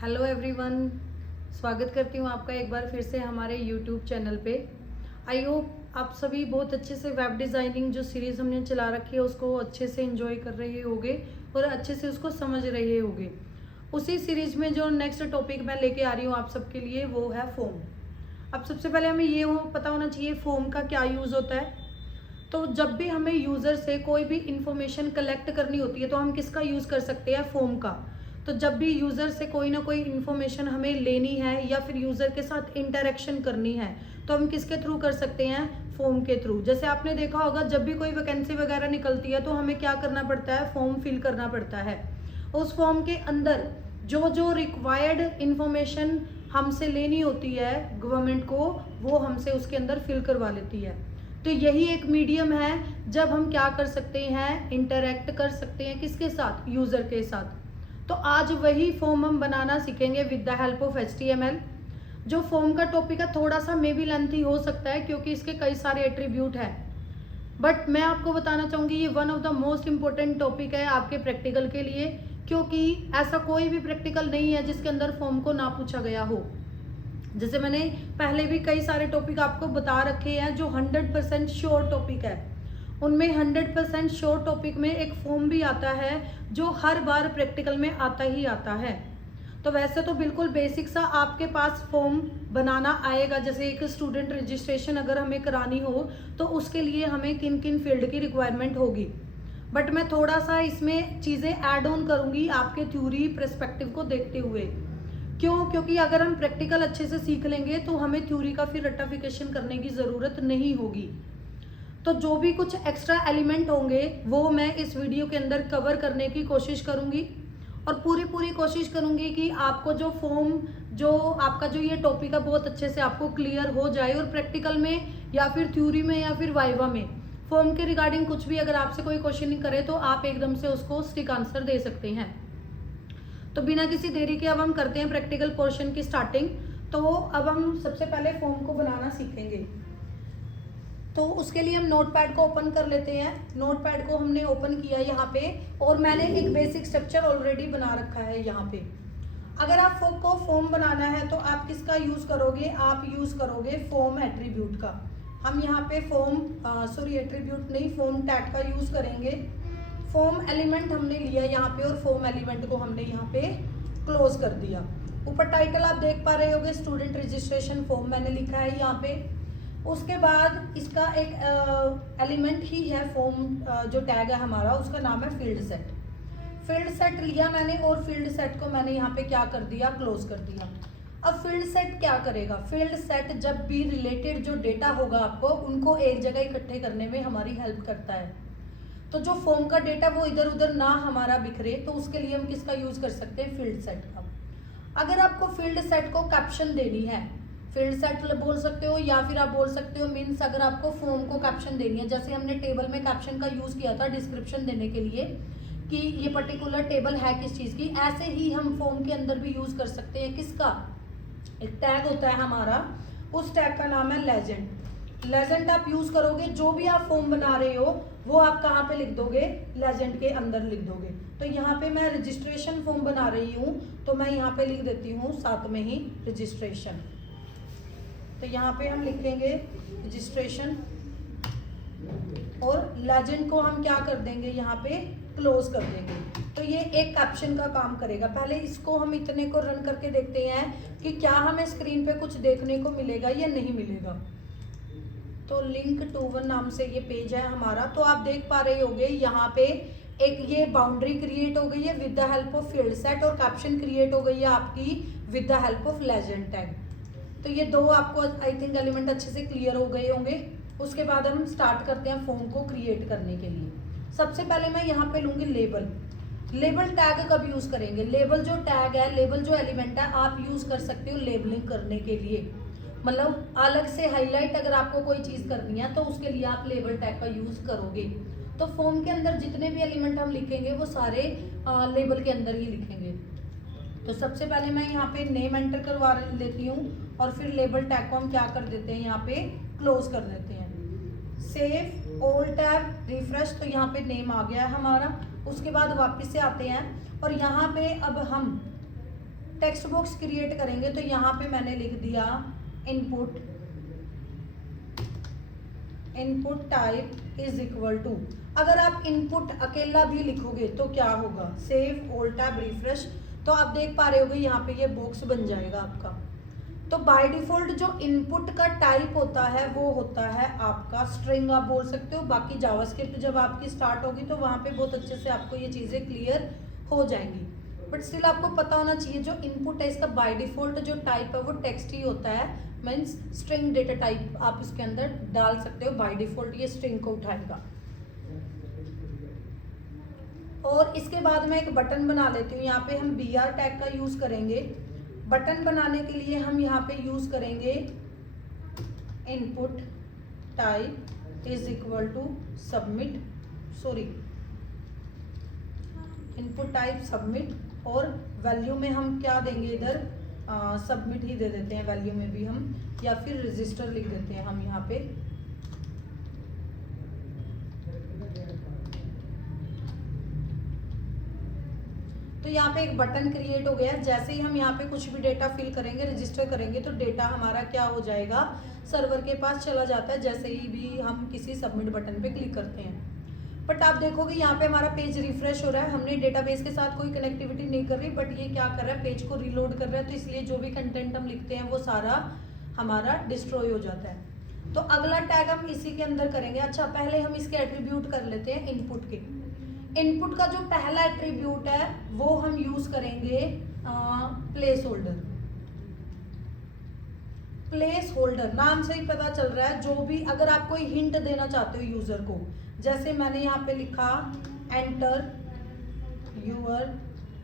Hello everyone, स्वागत करती हूँ आपका एक बार फिर से हमारे यूट्यूब चैनल पे। आई होप आप सभी बहुत अच्छे से वेब डिज़ाइनिंग जो सीरीज़ हमने चला रखी है उसको अच्छे से एंजॉय कर रहे होगे और अच्छे से उसको समझ रहे होगे। उसी सीरीज में जो नेक्स्ट टॉपिक मैं लेके आ रही हूँ आप सबके लिए वो है फॉर्म। अब सबसे पहले हमें ये पता होना चाहिए फॉर्म का क्या यूज़ होता है। तो जब भी हमें यूज़र से कोई भी इंफॉर्मेशन कलेक्ट करनी होती है तो हम किसका यूज़ कर सकते हैं, फॉर्म का। तो जब भी यूज़र से कोई ना कोई इन्फॉर्मेशन हमें लेनी है या फिर यूज़र के साथ इंटरेक्शन करनी है तो हम किसके थ्रू कर सकते हैं, फॉर्म के थ्रू। जैसे आपने देखा होगा जब भी कोई वैकेंसी वगैरह निकलती है तो हमें क्या करना पड़ता है, फॉर्म फिल करना पड़ता है। उस फॉर्म के अंदर जो जो रिक्वायर्ड इंफॉर्मेशन हमसे लेनी होती है गवर्नमेंट को, वो हमसे उसके अंदर फिल करवा लेती है। तो यही एक मीडियम है जब हम क्या कर सकते हैं, इंटरेक्ट कर सकते हैं किसके साथ, यूज़र के साथ। तो आज वही फॉर्म हम बनाना सीखेंगे with the help of HTML। जो फॉर्म का टॉपिक है थोड़ा सा मे बी लेंथी हो सकता है क्योंकि इसके कई सारे एट्रीब्यूट हैं, बट मैं आपको बताना चाहूँगी ये one of the most important topic है आपके प्रैक्टिकल के लिए, क्योंकि ऐसा कोई भी प्रैक्टिकल नहीं है जिसके अंदर फॉर्म को ना पूछा गया हो। जैसे मैंने पहले भी कई सारे टॉपिक आपको बता रखे हैं जो 100% श्योर टॉपिक है, उनमें 100% श्योर टॉपिक में एक फॉर्म भी आता है जो हर बार प्रैक्टिकल में आता ही आता है। तो वैसे तो बिल्कुल बेसिक सा आपके पास फॉर्म बनाना आएगा। जैसे एक स्टूडेंट रजिस्ट्रेशन अगर हमें करानी हो तो उसके लिए हमें किन किन फील्ड की रिक्वायरमेंट होगी, बट मैं थोड़ा सा इसमें चीज़ें ऐड ऑन करूँगी आपके थ्योरी पर्सपेक्टिव को देखते हुए। क्यों? क्योंकि अगर हम प्रैक्टिकल अच्छे से सीख लेंगे तो हमें थ्योरी का फिर रट्टाफिकेशन करने की ज़रूरत नहीं होगी। तो जो भी कुछ एक्स्ट्रा एलिमेंट होंगे वो मैं इस वीडियो के अंदर कवर करने की कोशिश करूंगी और पूरी कोशिश करूंगी कि आपको जो फॉर्म, जो आपका जो ये टॉपिक है बहुत अच्छे से आपको क्लियर हो जाए और प्रैक्टिकल में या फिर थ्योरी में या फिर वाइवा में फॉर्म के रिगार्डिंग कुछ भी अगर आपसे कोई क्वेश्चन करे तो आप एकदम से उसको स्टिक आंसर दे सकते हैं। तो बिना किसी देरी के अब हम करते हैं प्रैक्टिकल पोर्शन की स्टार्टिंग। तो अब हम सबसे पहले फॉर्म को बनाना सीखेंगे। तो उसके लिए हम नोटपैड को ओपन कर लेते हैं। नोटपैड को हमने ओपन किया यहाँ पे और मैंने एक बेसिक स्ट्रक्चर ऑलरेडी बना रखा है यहाँ पे। अगर आप को फॉर्म बनाना है तो आप किसका यूज़ करोगे, आप यूज़ करोगे फॉर्म एट्रीब्यूट का। हम यहाँ पे एट्रीब्यूट नहीं, फॉर्म टैग का यूज़ करेंगे। फॉर्म एलिमेंट हमने लिया यहाँ पे और फॉर्म एलिमेंट को हमने यहाँ पे क्लोज कर दिया। ऊपर टाइटल आप देख पा रहे होगे, स्टूडेंट रजिस्ट्रेशन फॉर्म मैंने लिखा है यहाँ पे। उसके बाद इसका एक एलिमेंट ही है फॉर्म, जो टैग है हमारा उसका नाम है फील्ड सेट। फील्ड सेट लिया मैंने और फील्ड सेट को मैंने यहाँ पे क्या कर दिया, क्लोज कर दिया। अब फील्ड सेट क्या करेगा, फील्ड सेट जब भी रिलेटेड जो डेटा होगा आपको उनको एक जगह इकट्ठे करने में हमारी हेल्प करता है। तो जो फॉर्म का डेटा वो इधर उधर ना हमारा बिखरे तो उसके लिए हम किसका यूज कर सकते हैं, फील्ड सेट का। अगर आपको फील्ड सेट को कैप्शन देनी है, फील्ड सेट बोल सकते हो या फिर आप बोल सकते हो मीन्स अगर आपको फॉर्म को कैप्शन देनी है, जैसे हमने टेबल में कैप्शन का यूज किया था डिस्क्रिप्शन देने के लिए कि ये पर्टिकुलर टेबल है किस चीज की, ऐसे ही हम फॉर्म के अंदर भी यूज कर सकते हैं किसका, एक टैग होता है हमारा, उस टैग का नाम है लेजेंड। लेजेंड आप यूज करोगे, जो भी आप फॉर्म बना रहे हो वो आप कहाँ पे लिख दोगे, लेजेंड के अंदर लिख दोगे। तो यहाँ पे मैं रजिस्ट्रेशन फॉर्म बना रही हूँ तो मैं यहाँ पे लिख देती हूँ साथ में ही रजिस्ट्रेशन। तो यहाँ पे हम लिखेंगे रजिस्ट्रेशन और लेजेंड को हम क्या कर देंगे, यहाँ पे क्लोज कर देंगे। तो ये एक कैप्शन का काम करेगा। पहले इसको हम इतने को रन करके देखते हैं कि क्या हमें स्क्रीन पे कुछ देखने को मिलेगा या नहीं मिलेगा। तो लिंक टू वन नाम से ये पेज है हमारा। तो आप देख पा रहे होगे यहाँ पे एक ये बाउंड्री क्रिएट हो गई है with the help of field set और कैप्शन क्रिएट हो गई है आपकी with the help of legend tag. तो ये दो आपको आई थिंक एलिमेंट अच्छे से क्लियर हो गए होंगे। उसके बाद हम स्टार्ट करते हैं फॉर्म को क्रिएट करने के लिए। सबसे पहले मैं यहाँ पे लूँगी लेबल। लेबल टैग कब यूज़ करेंगे, लेबल जो टैग है, लेबल जो एलिमेंट है आप यूज़ कर सकते हो लेबलिंग करने के लिए। मतलब अलग से हाईलाइट अगर आपको कोई चीज़ करनी है तो उसके लिए आप लेबल टैग का यूज़ करोगे। तो फॉर्म के अंदर जितने भी एलिमेंट हम लिखेंगे वो सारे लेबल के अंदर ही लिखेंगे। तो सबसे पहले मैं यहाँ पे नेम एंटर करवा लेती हूँ और फिर लेबल टैग को हम क्या कर देते हैं, यहाँ पे क्लोज कर देते हैं। सेव ऑल टैब रिफ्रेश, तो यहाँ पे नेम आ गया है हमारा। उसके बाद वापस से आते हैं और यहाँ पे अब हम टेक्स्ट बॉक्स क्रिएट करेंगे तो यहाँ पे मैंने लिख दिया input type is equal to, अगर आप इनपुट अकेला भी लिखोगे तो क्या होगा, सेव ऑल टैब रिफ्रेश, तो आप देख पा रहे होगे यहाँ पे ये बॉक्स बन जाएगा आपका। तो बाय डिफॉल्ट जो इनपुट का टाइप होता है वो होता है आपका स्ट्रिंग, आप बोल सकते हो। बाकी जावास्क्रिप्ट जब आपकी स्टार्ट होगी तो वहाँ पे बहुत अच्छे से आपको ये चीज़ें क्लियर हो जाएंगी, बट स्टिल आपको पता होना चाहिए जो इनपुट है इसका बाय डिफॉल्ट जो टाइप है वो टेक्स्ट ही होता है, मीन्स स्ट्रिंग डेटा टाइप आप इसके अंदर डाल सकते हो, बाय डिफॉल्ट ये स्ट्रिंग को उठाएगा। और इसके बाद मैं एक बटन बना लेती हूँ, यहाँ पे हम BR टैग का यूज करेंगे। बटन बनाने के लिए हम यहाँ पे यूज करेंगे input type is equal to submit, input type submit, और वैल्यू में हम क्या देंगे इधर, सबमिट ही दे देते हैं वैल्यू में भी हम, या फिर रजिस्टर लिख देते हैं हम यहाँ पे। तो यहाँ पे एक बटन क्रिएट हो गया। जैसे ही हम यहाँ पे कुछ भी डेटा फिल करेंगे, रजिस्टर करेंगे, तो डेटा हमारा क्या हो जाएगा, सर्वर के पास चला जाता है जैसे ही भी हम किसी सबमिट बटन पे क्लिक करते हैं। बट आप देखोगे यहाँ पे हमारा पेज रिफ्रेश हो रहा है, हमने डेटाबेस के साथ कोई कनेक्टिविटी नहीं कर रही, बट ये क्या कर रहा है, पेज को रीलोड कर रहा है, तो इसलिए जो भी कंटेंट हम लिखते हैं वो सारा हमारा डिस्ट्रॉय हो जाता है। तो अगला टैग हम इसी के अंदर करेंगे। अच्छा, पहले हम इसके एट्रीब्यूट कर लेते हैं इनपुट के। इनपुट का जो पहला एट्रीब्यूट है वो हम यूज करेंगे प्लेस होल्डर। प्लेस होल्डर नाम से ही पता चल रहा है, जो भी अगर आप कोई हिंट देना चाहते हो यूजर को, जैसे मैंने यहाँ पे लिखा एंटर यूर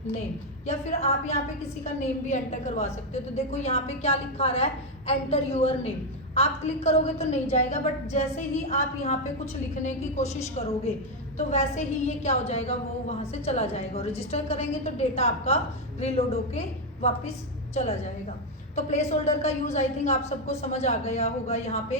नेम, या फिर आप यहाँ पे किसी का नेम भी एंटर करवा सकते हो। तो देखो यहाँ पे क्या लिखा रहा है, एंटर यूर नेम। आप क्लिक करोगे तो नहीं जाएगा, बट जैसे ही आप यहाँ पे कुछ लिखने की कोशिश करोगे तो वैसे ही ये क्या हो जाएगा, वो वहां से चला जाएगा। और रजिस्टर करेंगे तो डेटा आपका रीलोड होके वापस चला जाएगा। तो प्लेस होल्डर का यूज आई थिंक आप सबको समझ आ गया होगा। यहाँ पे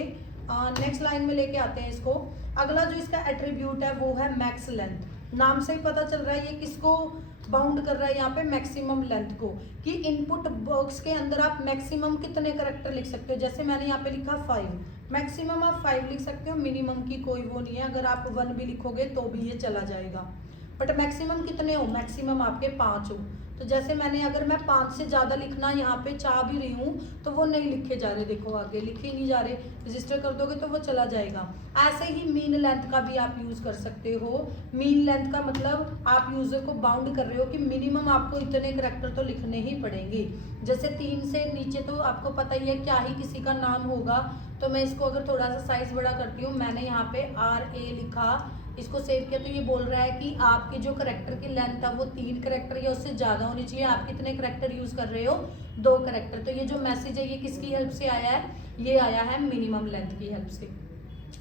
नेक्स्ट लाइन में लेके आते हैं इसको। अगला जो इसका एट्रीब्यूट है वो है मैक्स लेंथ। नाम से ही पता चल रहा है ये किसको बाउंड कर रहा है, यहाँ पे मैक्सिमम लेंथ को, कि इनपुट बॉक्स के अंदर आप मैक्सिमम कितने कैरेक्टर लिख सकते हो। जैसे मैंने यहाँ पे लिखा 5, मैक्सिमम आप 5 लिख सकते हो, मिनिमम की कोई वो नहीं है। अगर आप 1 भी लिखोगे तो भी ये चला जाएगा, बट मैक्सिमम कितने हो, मैक्सिमम आपके 5 हो। तो जैसे मैंने अगर मैं 5 से ज़्यादा लिखना यहाँ पे चाह भी रही हूँ तो वो नहीं लिखे जा रहे, देखो आगे लिखे ही नहीं जा रहे। रजिस्टर कर दोगे तो वो चला जाएगा। ऐसे ही मीन लेंथ का भी आप यूज़ कर सकते हो। मीन लेंथ का मतलब आप यूज़र को बाउंड कर रहे हो कि मिनिमम आपको इतने करैक्टर तो लिखने ही पड़ेंगे। जैसे 3 से नीचे तो आपको पता ही है क्या ही किसी का नाम होगा। तो मैं इसको अगर थोड़ा सा साइज बड़ा करती हूँ, मैंने यहाँ पे RA लिखा, इसको सेव किया, तो ये बोल रहा है कि आपके जो करैक्टर की लेंथ है वो 3 करैक्टर या उससे ज़्यादा होनी चाहिए। आप कितने करैक्टर यूज़ कर रहे हो, 2 करैक्टर। तो ये जो मैसेज है ये किसकी हेल्प से आया है, ये आया है मिनिमम लेंथ की हेल्प से।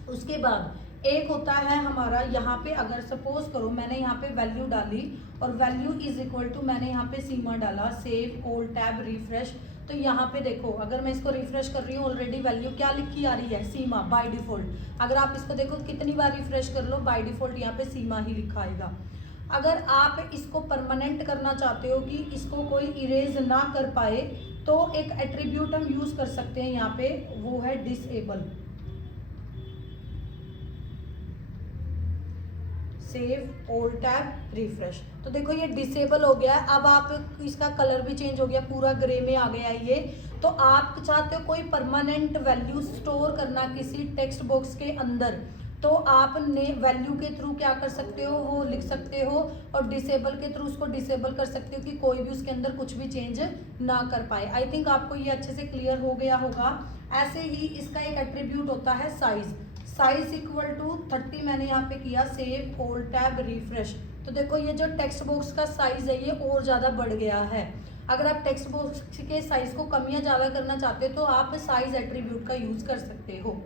उसके बाद एक होता है हमारा यहाँ पे, अगर सपोज करो मैंने यहाँ पे वैल्यू डाली और वैल्यू इज इक्वल टू मैंने यहाँ पे सीमा डाला, सेव ऑल टैब रिफ्रेश। तो यहाँ पे देखो अगर मैं इसको रिफ्रेश कर रही हूँ, ऑलरेडी वैल्यू क्या लिखी आ रही है, सीमा बाय डिफॉल्ट। अगर आप इसको देखो कितनी बार रिफ्रेश कर लो, बाय डिफॉल्ट यहाँ पे सीमा ही लिखा आएगा। अगर आप इसको परमानेंट करना चाहते हो कि इसको कोई इरेज ना कर पाए, तो एक एट्रीब्यूट हम यूज कर सकते हैं यहाँ पे, वो है disable. Save all tab refresh. तो देखो ये डिसेबल हो गया है। अब आप इसका कलर भी चेंज हो गया, पूरा ग्रे में आ गया ये। तो आप चाहते हो कोई परमानेंट वैल्यू स्टोर करना किसी टेक्स्ट बॉक्स के अंदर, तो आप वैल्यू के थ्रू क्या कर सकते हो, वो लिख सकते हो, और डिसेबल के थ्रू उसको डिसेबल कर सकते हो कि कोई भी उसके अंदर कुछ भी चेंज ना कर पाए। आई थिंक आपको ये अच्छे से क्लियर हो गया होगा। ऐसे ही इसका एक एट्रीब्यूट होता है साइज। साइज इक्वल टू 30 मैंने यहाँ पे किया, सेव ऑल टैब रिफ्रेश। तो देखो ये जो टेक्स्ट बॉक्स का साइज है ये और ज़्यादा बढ़ गया है। अगर आप टेक्स्ट बॉक्स के साइज को कम या ज़्यादा करना चाहते हो तो आप साइज एट्रीब्यूट का यूज़ कर सकते हो।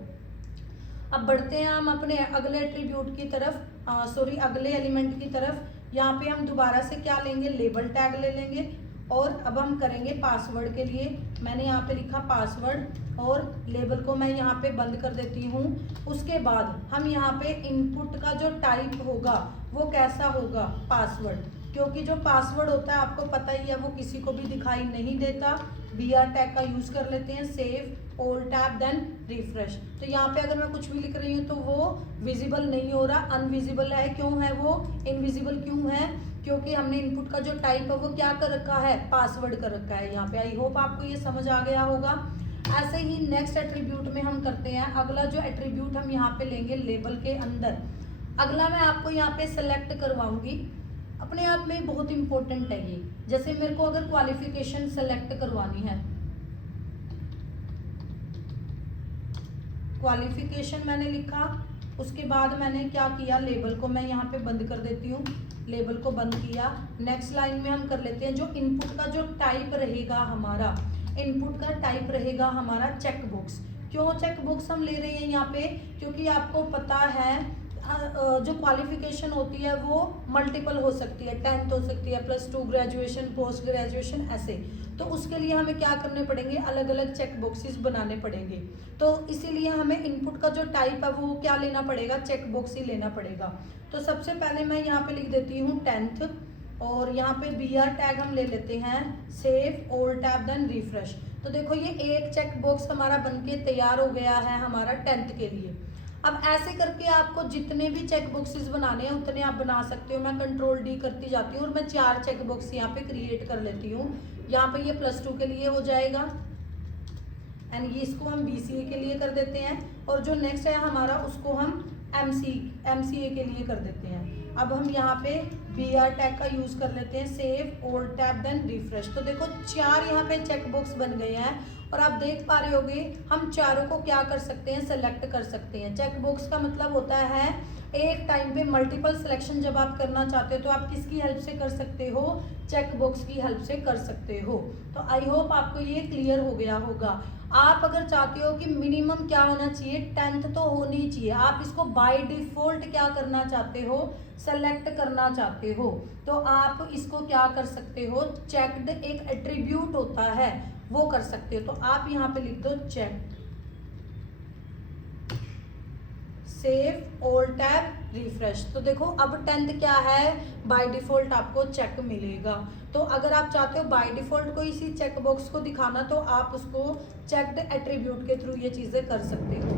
अब बढ़ते हैं हम अपने अगले एट्रीब्यूट की तरफ, अगले एलिमेंट की तरफ। यहाँ पे हम दोबारा से क्या लेंगे, लेबल टैग ले लेंगे। और अब हम करेंगे पासवर्ड के लिए, मैंने यहाँ पे लिखा पासवर्ड और लेबल को मैं यहाँ पे बंद कर देती हूँ। उसके बाद हम यहाँ पे इनपुट का जो टाइप होगा वो कैसा होगा, पासवर्ड, क्योंकि जो पासवर्ड होता है आपको पता ही है वो किसी को भी दिखाई नहीं देता। BR टैग का यूज कर लेते हैं, save all tab then refresh. तो यहाँ पे अगर मैं कुछ भी लिख रही हूँ तो वो विजिबल नहीं हो रहा, अनविजिबल है। क्यों है वो इनविजिबल, क्यों है? क्योंकि हमने इनपुट का जो टाइप है वो क्या कर रखा है, पासवर्ड कर रखा है यहाँ पे। आई होप आपको ये समझ आ गया होगा। ऐसे ही नेक्स्ट एट्रीब्यूट में हम करते हैं। अगला जो एट्रीब्यूट हम यहाँ पे लेंगे लेबल के अंदर, अगला मैं आपको यहाँ पे सेलेक्ट करवाऊंगी, अपने आप में बहुत इंपॉर्टेंट है ये। जैसे मेरे को अगर क्वालिफिकेशन सेलेक्ट करवानी है, क्वालिफिकेशन मैंने लिखा, उसके बाद मैंने क्या किया, लेबल को मैं यहाँ पे बंद कर देती हूँ, लेबल को बंद किया। नेक्स्ट लाइन में हम कर लेते हैं जो इनपुट का जो टाइप रहेगा हमारा, इनपुट का टाइप रहेगा हमारा चेकबॉक्स। क्यों चेकबॉक्स हम ले रहे हैं यहाँ पे, क्योंकि आपको पता है जो क्वालिफिकेशन होती है वो मल्टीपल हो सकती है, 10th हो सकती है, +2 ग्रेजुएशन, पोस्ट ग्रेजुएशन, ऐसे। तो उसके लिए हमें क्या करने पड़ेंगे, अलग अलग चेक बॉक्सेस बनाने पड़ेंगे। तो इसीलिए हमें इनपुट का जो टाइप है वो क्या लेना पड़ेगा, चेक बॉक्स ही लेना पड़ेगा। तो सबसे पहले मैं यहाँ पे लिख देती हूँ 10th, और यहाँ पे BR टैग हम ले लेते हैं, save all tab then refresh. तो देखो ये एक चेक बॉक्स हमारा बनके तैयार हो गया है हमारा 10th के लिए। अब ऐसे करके आपको जितने भी चेक बॉक्सेस बनाने हैं उतने आप बना सकते हो। मैं कंट्रोल D करती जाती हूँ और मैं 4 चेक बॉक्स यहाँ पे क्रिएट कर लेती हूँ। यहाँ पे ये +2 के लिए हो जाएगा, एंड ये इसको हम BCA के लिए कर देते हैं, और जो नेक्स्ट है हमारा उसको हम MCA के लिए कर देते हैं। अब हम यहाँ पे BR टैग का यूज कर लेते हैं, save all tab then refresh. तो देखो 4 यहाँ पे चेक बॉक्स बन गए हैं, और आप देख पा रहे होगे हम चारों को क्या कर सकते हैं, सेलेक्ट कर सकते हैं। चेक बॉक्स का मतलब होता है एक टाइम पे मल्टीपल सिलेक्शन जब आप करना चाहते हो तो आप किसकी हेल्प से कर सकते हो, चेक बॉक्स की हेल्प से कर सकते हो। तो आई होप आपको ये क्लियर हो गया होगा। आप अगर चाहते हो कि मिनिमम क्या होना चाहिए, 10th तो होनी चाहिए, आप इसको बाय डिफॉल्ट क्या करना चाहते हो, सेलेक्ट करना चाहते हो, तो आप इसको क्या कर सकते हो, चेक्ड एक एट्रीब्यूट होता है वो कर सकते हो। तो आप यहाँ पे लिख दो check, save all tab refresh. तो देखो अब 10th क्या है, बाय डिफॉल्ट आपको चेक मिलेगा। तो अगर आप चाहते हो बाय डिफॉल्ट कोई इसी चेक बॉक्स को दिखाना तो आप उसको चेक्ड एट्रीब्यूट के थ्रू ये चीजें कर सकते हो।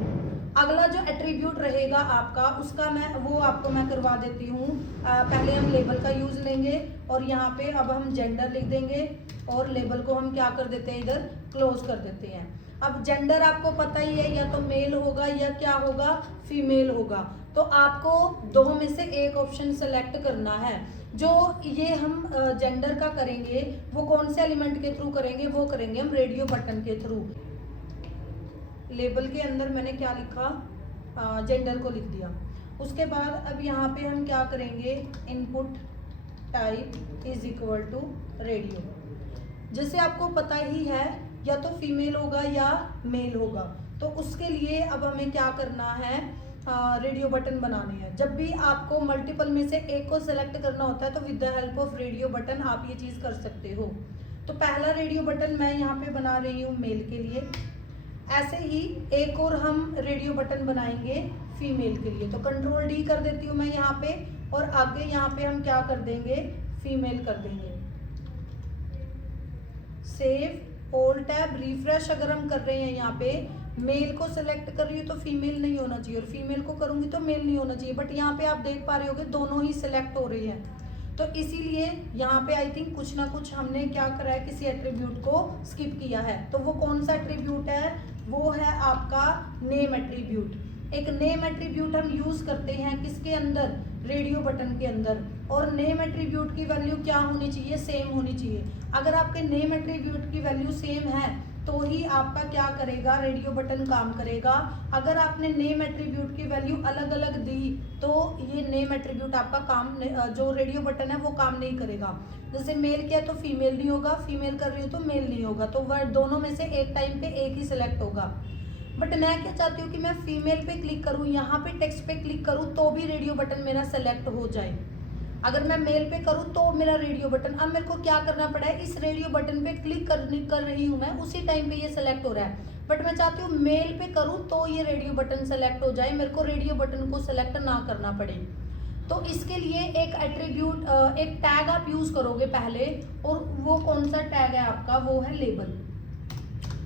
अगला जो एट्रीब्यूट रहेगा आपका उसका मैं आपको करवा देती हूँ। पहले हम लेबल का यूज लेंगे, और यहाँ पे अब हम जेंडर लिख देंगे, और लेबल को हम क्या कर देते हैं, इधर क्लोज कर देते हैं। अब जेंडर आपको पता ही है, या तो मेल होगा या क्या होगा, फीमेल होगा। तो आपको दो में से एक ऑप्शन सेलेक्ट करना है। जो ये हम जेंडर का करेंगे वो कौन से एलिमेंट के थ्रू करेंगे, वो करेंगे हम रेडियो बटन के थ्रू। लेबल के अंदर मैंने क्या लिखा, जेंडर को लिख दिया। उसके बाद अब यहाँ पे हम क्या करेंगे, input type is equal to radio. जैसे आपको पता ही है या तो फीमेल होगा या मेल होगा, तो उसके लिए अब हमें क्या करना है, रेडियो बटन बनाने हैं। जब भी आपको मल्टीपल में से एक को सेलेक्ट करना होता है तो with the help of radio button आप ये चीज़ कर सकते हो। तो पहला रेडियो बटन मैं यहाँ पे बना रही हूँ मेल के लिए। ऐसे ही एक और हम रेडियो बटन बनाएंगे फीमेल के लिए। तो कंट्रोल D कर देती हूँ मैं यहाँ पे, और आगे यहाँ पे हम क्या कर देंगे, फीमेल कर देंगे। सेव ऑल टैब रिफ्रेश अगर हम कर रहे हैं, यहाँ पे मेल को सिलेक्ट कर रही हूँ तो फीमेल नहीं होना चाहिए, और फीमेल को करूंगी तो मेल नहीं होना चाहिए। बट यहाँ पे आप देख पा रहे होगे दोनों ही सिलेक्ट हो रही हैं। तो इसीलिए यहाँ पे आई थिंक कुछ ना कुछ हमने क्या करा है, किसी एट्रीब्यूट को स्किप किया है। तो वो कौन सा एट्रीब्यूट है, वो है आपका नेम एट्रीब्यूट। एक नेम एट्रीब्यूट हम यूज करते हैं किसके अंदर, रेडियो बटन के अंदर। और नेम एट्रीब्यूट की वैल्यू क्या होनी चाहिए, सेम होनी चाहिए। अगर आपके नेम एट्रीब्यूट की वैल्यू सेम है तो ही आपका क्या करेगा, रेडियो बटन काम करेगा। अगर आपने नेम एट्रीब्यूट की वैल्यू अलग अलग दी तो ये नेम एट्रीब्यूट आपका काम, जो रेडियो बटन है वो काम नहीं करेगा। जैसे मेल किया तो फीमेल नहीं होगा, फीमेल कर रही हूँ तो मेल नहीं होगा। तो वह दोनों में से एक टाइम पे एक ही सिलेक्ट होगा। बट मैं क्या चाहती हूँ कि मैं फीमेल पे क्लिक करूँ, यहाँ पे टेक्स्ट पे क्लिक करूँ तो भी रेडियो बटन मेरा सेलेक्ट हो जाए। अगर मैं मेल पे करूँ तो मेरा रेडियो बटन, अब मेरे को क्या करना पड़ा है, इस रेडियो बटन पे क्लिक कर रही हूँ मैं, उसी टाइम पे ये सेलेक्ट हो रहा है। बट मैं चाहती हूँ मेल पे करूँ तो ये रेडियो बटन सेलेक्ट हो जाए, मेरे को रेडियो बटन को सेलेक्ट ना करना पड़े। तो इसके लिए एक एट्रीब्यूट, एक टैग आप यूज करोगे पहले, और वो कौन सा टैग है आपका, वो है लेबल।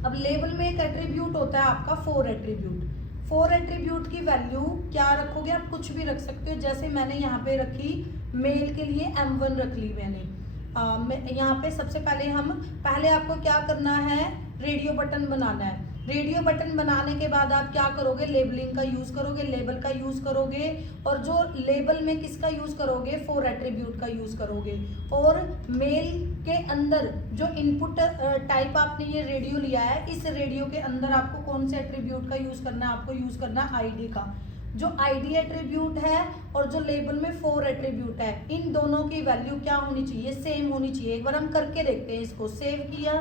अब लेबल में एक एट्रीब्यूट होता है आपका 4 एट्रीब्यूट। 4 एट्रीब्यूट की वैल्यू क्या रखोगे आप, कुछ भी रख सकते हो। जैसे मैंने यहाँ पे रखी मेल के लिए M1 रख ली मैंने। यहाँ पे सबसे पहले आपको क्या करना है, रेडियो बटन बनाना है। रेडियो बटन बनाने के बाद आप क्या करोगे, लेबलिंग का यूज करोगे, लेबल का यूज करोगे, और जो लेबल में किसका यूज करोगे, 4 एट्रीब्यूट का यूज करोगे। और मेल के अंदर जो इनपुट टाइप आपने ये रेडियो लिया है, इस रेडियो के अंदर आपको कौन से एट्रीब्यूट का यूज करना है, आपको यूज करना है आईडी का। जो आईडी एट्रीब्यूट है और जो लेबल में 4 एट्रीब्यूट है, इन दोनों की वैल्यू क्या होनी चाहिए, सेम होनी चाहिए। एक बार हम करके देखते हैं इसको। सेव किया,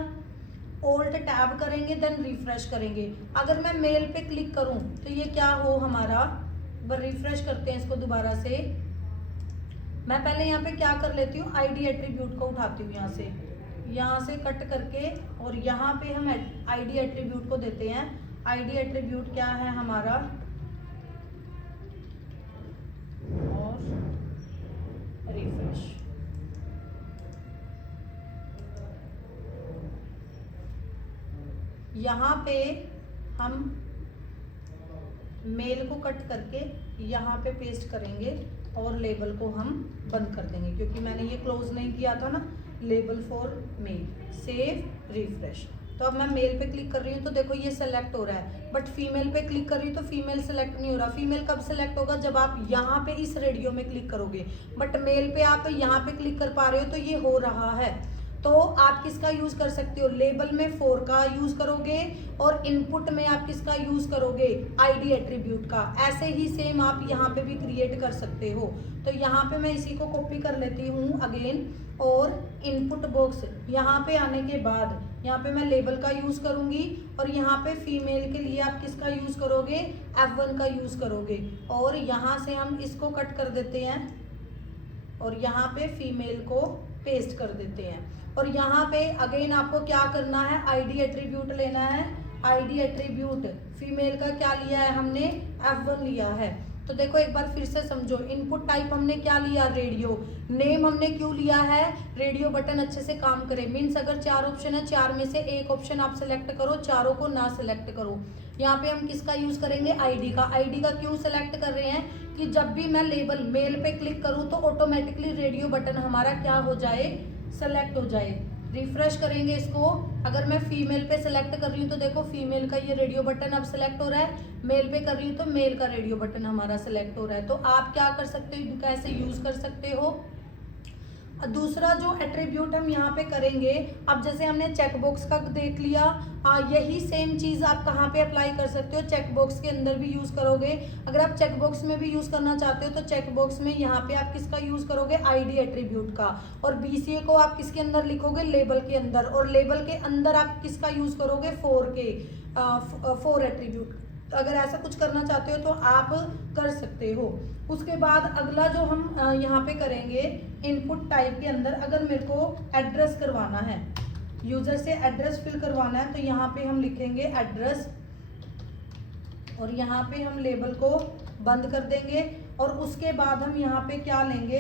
Alt टैब करेंगे, देन रिफ्रेश करेंगे। अगर मैं मेल पे क्लिक करूं तो ये क्या हो हमारा, रिफ्रेश करते हैं इसको दोबारा से। मैं पहले यहाँ पे क्या कर लेती हूँ, आईडी एट्रीब्यूट को उठाती हूँ यहाँ से कट करके, और यहाँ पे हम आईडी एट्रीब्यूट को देते हैं। आईडी एट्रीब्यूट क्या है हमारा, और रिफ्रेश। यहाँ पे हम मेल को कट करके यहाँ पे पेस्ट करेंगे, और लेबल को हम बंद कर देंगे, क्योंकि मैंने ये क्लोज नहीं किया था ना, label for male. Save, refresh. तो अब मैं मेल पे क्लिक कर रही हूँ तो देखो ये सेलेक्ट हो रहा है, बट फीमेल पे क्लिक कर रही हूँ तो फीमेल सेलेक्ट नहीं हो रहा। फीमेल कब सेलेक्ट होगा, जब आप यहाँ पे इस रेडियो में क्लिक करोगे, बट मेल पे आप यहाँ पे क्लिक कर पा रहे हो तो ये हो रहा है। तो आप किसका यूज कर सकते हो, लेबल में 4 का यूज करोगे, और इनपुट में आप किसका यूज करोगे, आईडी एट्रीब्यूट का। ऐसे ही सेम आप यहाँ पे भी क्रिएट कर सकते हो। तो यहाँ पे मैं इसी को कॉपी कर लेती हूँ अगेन, और इनपुट बॉक्स यहाँ पे आने के बाद यहाँ पे मैं लेबल का यूज करूंगी, और यहाँ पे फीमेल के लिए आप किसका यूज करोगे, F1 का यूज करोगे। और यहाँ से हम इसको कट कर देते हैं, और यहाँ पे फीमेल को पेस्ट कर देते हैं। और यहाँ पे अगेन आपको क्या करना है, आईडी एट्रीब्यूट लेना है। आईडी एट्रीब्यूट फीमेल का क्या लिया है हमने, F1 लिया है। तो देखो एक बार फिर से समझो, इनपुट टाइप हमने क्या लिया, रेडियो। नेम हमने क्यों लिया है, रेडियो बटन अच्छे से काम करे। मीन्स अगर 4 ऑप्शन है, 4 में से एक ऑप्शन आप सिलेक्ट करो, चारों को ना सिलेक्ट करो। यहाँ पे हम किसका यूज करेंगे, आईडी का। आईडी का क्यों सिलेक्ट कर रहे हैं, कि जब भी मैं लेबल मेल पे क्लिक करूँ तो ऑटोमेटिकली रेडियो बटन हमारा क्या हो जाए, सेलेक्ट हो जाए। रिफ्रेश करेंगे इसको। अगर मैं फीमेल पे सेलेक्ट कर रही हूँ तो देखो फीमेल का ये रेडियो बटन अब सेलेक्ट हो रहा है, मेल पे कर रही हूँ तो मेल का रेडियो बटन हमारा सेलेक्ट हो रहा है। तो आप क्या कर सकते हो, इनका ऐसे यूज कर सकते हो। दूसरा जो एट्रीब्यूट हम यहाँ पे करेंगे, अब जैसे हमने चेकबॉक्स का देख लिया, यही सेम चीज आप कहाँ पे अप्लाई कर सकते हो, चेकबॉक्स के अंदर भी यूज करोगे। अगर आप चेकबॉक्स में भी यूज करना चाहते हो तो चेकबॉक्स में यहाँ पे आप किसका यूज करोगे, आईडी एट्रीब्यूट का। और बीसीए को आप किसके अंदर लिखोगे, लेबल के अंदर। और लेबल के अंदर आप किसका यूज करोगे, 4 एट्रीब्यूट। तो अगर ऐसा कुछ करना चाहते हो तो आप कर सकते हो। उसके बाद अगला जो हम यहाँ पे करेंगे, इनपुट टाइप के अंदर अगर मेरे को एड्रेस करवाना है, यूजर से एड्रेस फिल करवाना है, तो यहाँ पे हम लिखेंगे एड्रेस, और यहाँ पे हम लेबल को बंद कर देंगे। और उसके बाद हम यहाँ पे क्या लेंगे,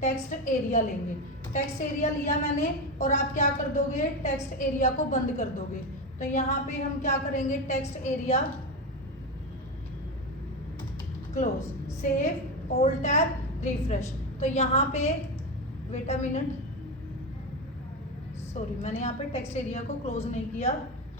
टेक्स्ट एरिया लेंगे। टेक्स्ट एरिया लिया मैंने, और आप क्या कर दोगे, टेक्स्ट एरिया को बंद कर दोगे। तो यहाँ पे हम क्या करेंगे, text area close, save, all tab, refresh. तो यहाँ पे वेट अ मिनट, सॉरी मैंने यहाँ पे टेक्स्ट एरिया को क्लोज नहीं किया,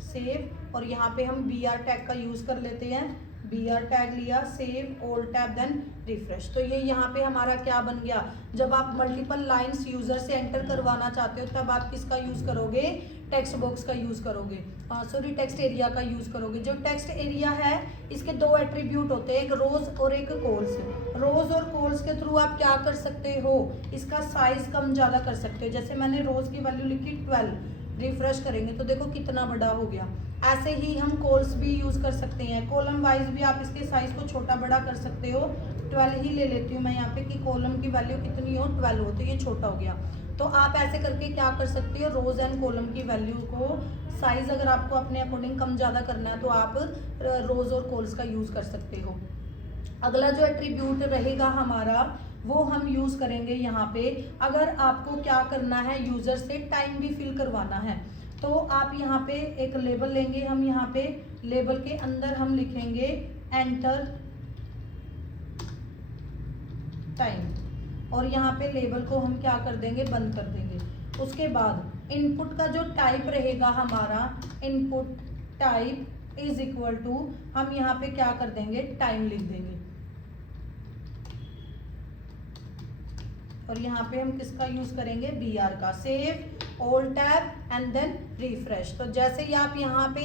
सेव। और यहाँ पे हम BR टैग का यूज कर लेते हैं, BR टैग लिया, save, all tab, then refresh. तो ये यहाँ पे हमारा क्या बन गया, जब आप मल्टीपल लाइंस यूजर से एंटर करवाना चाहते हो तब आप किसका यूज करोगे, टेक्स्ट बॉक्स का यूज करोगे, सॉरी टेक्स्ट एरिया का यूज करोगे। जो टेक्स्ट एरिया है इसके 2 एट्रीब्यूट होते हैं, एक रोज और एक कॉल्स। रोज और कॉल्स के थ्रू आप क्या कर सकते हो, इसका साइज कम ज्यादा कर सकते हो। जैसे मैंने रोज की वैल्यू लिखी 12, रिफ्रेश करेंगे तो देखो कितना बड़ा हो गया। ऐसे ही हम कॉल्स भी यूज कर सकते हैं, कॉलम वाइज भी आप इसके साइज को छोटा बड़ा कर सकते हो। 12 ही ले लेती हूँ मैं यहाँ पे कि कॉलम की वैल्यू कितनी हो, 12 हो, तो ये छोटा हो गया। तो आप ऐसे करके क्या कर सकते हो, रोज एंड कॉलम की वैल्यू को साइज अगर आपको अपने अकॉर्डिंग कम ज़्यादा करना है तो आप रोज और कॉल्स का यूज कर सकते हो। अगला जो एट्रीब्यूट रहेगा हमारा वो हम यूज़ करेंगे यहाँ पे। अगर आपको क्या करना है, यूज़र से टाइम भी फिल करवाना है, तो आप यहाँ पे एक लेबल लेंगे। हम यहाँ पे लेबल के अंदर हम लिखेंगे एंटर टाइम, और यहाँ पे लेबल को हम क्या कर देंगे, बंद कर देंगे। उसके बाद इनपुट का जो टाइप रहेगा हमारा, input type is equal to, हम यहाँ पे क्या कर देंगे, टाइम लिख देंगे। और यहाँ पे हम किसका यूज करेंगे, BR का। Save all tab and then refresh. तो जैसे ही आप यहाँ पे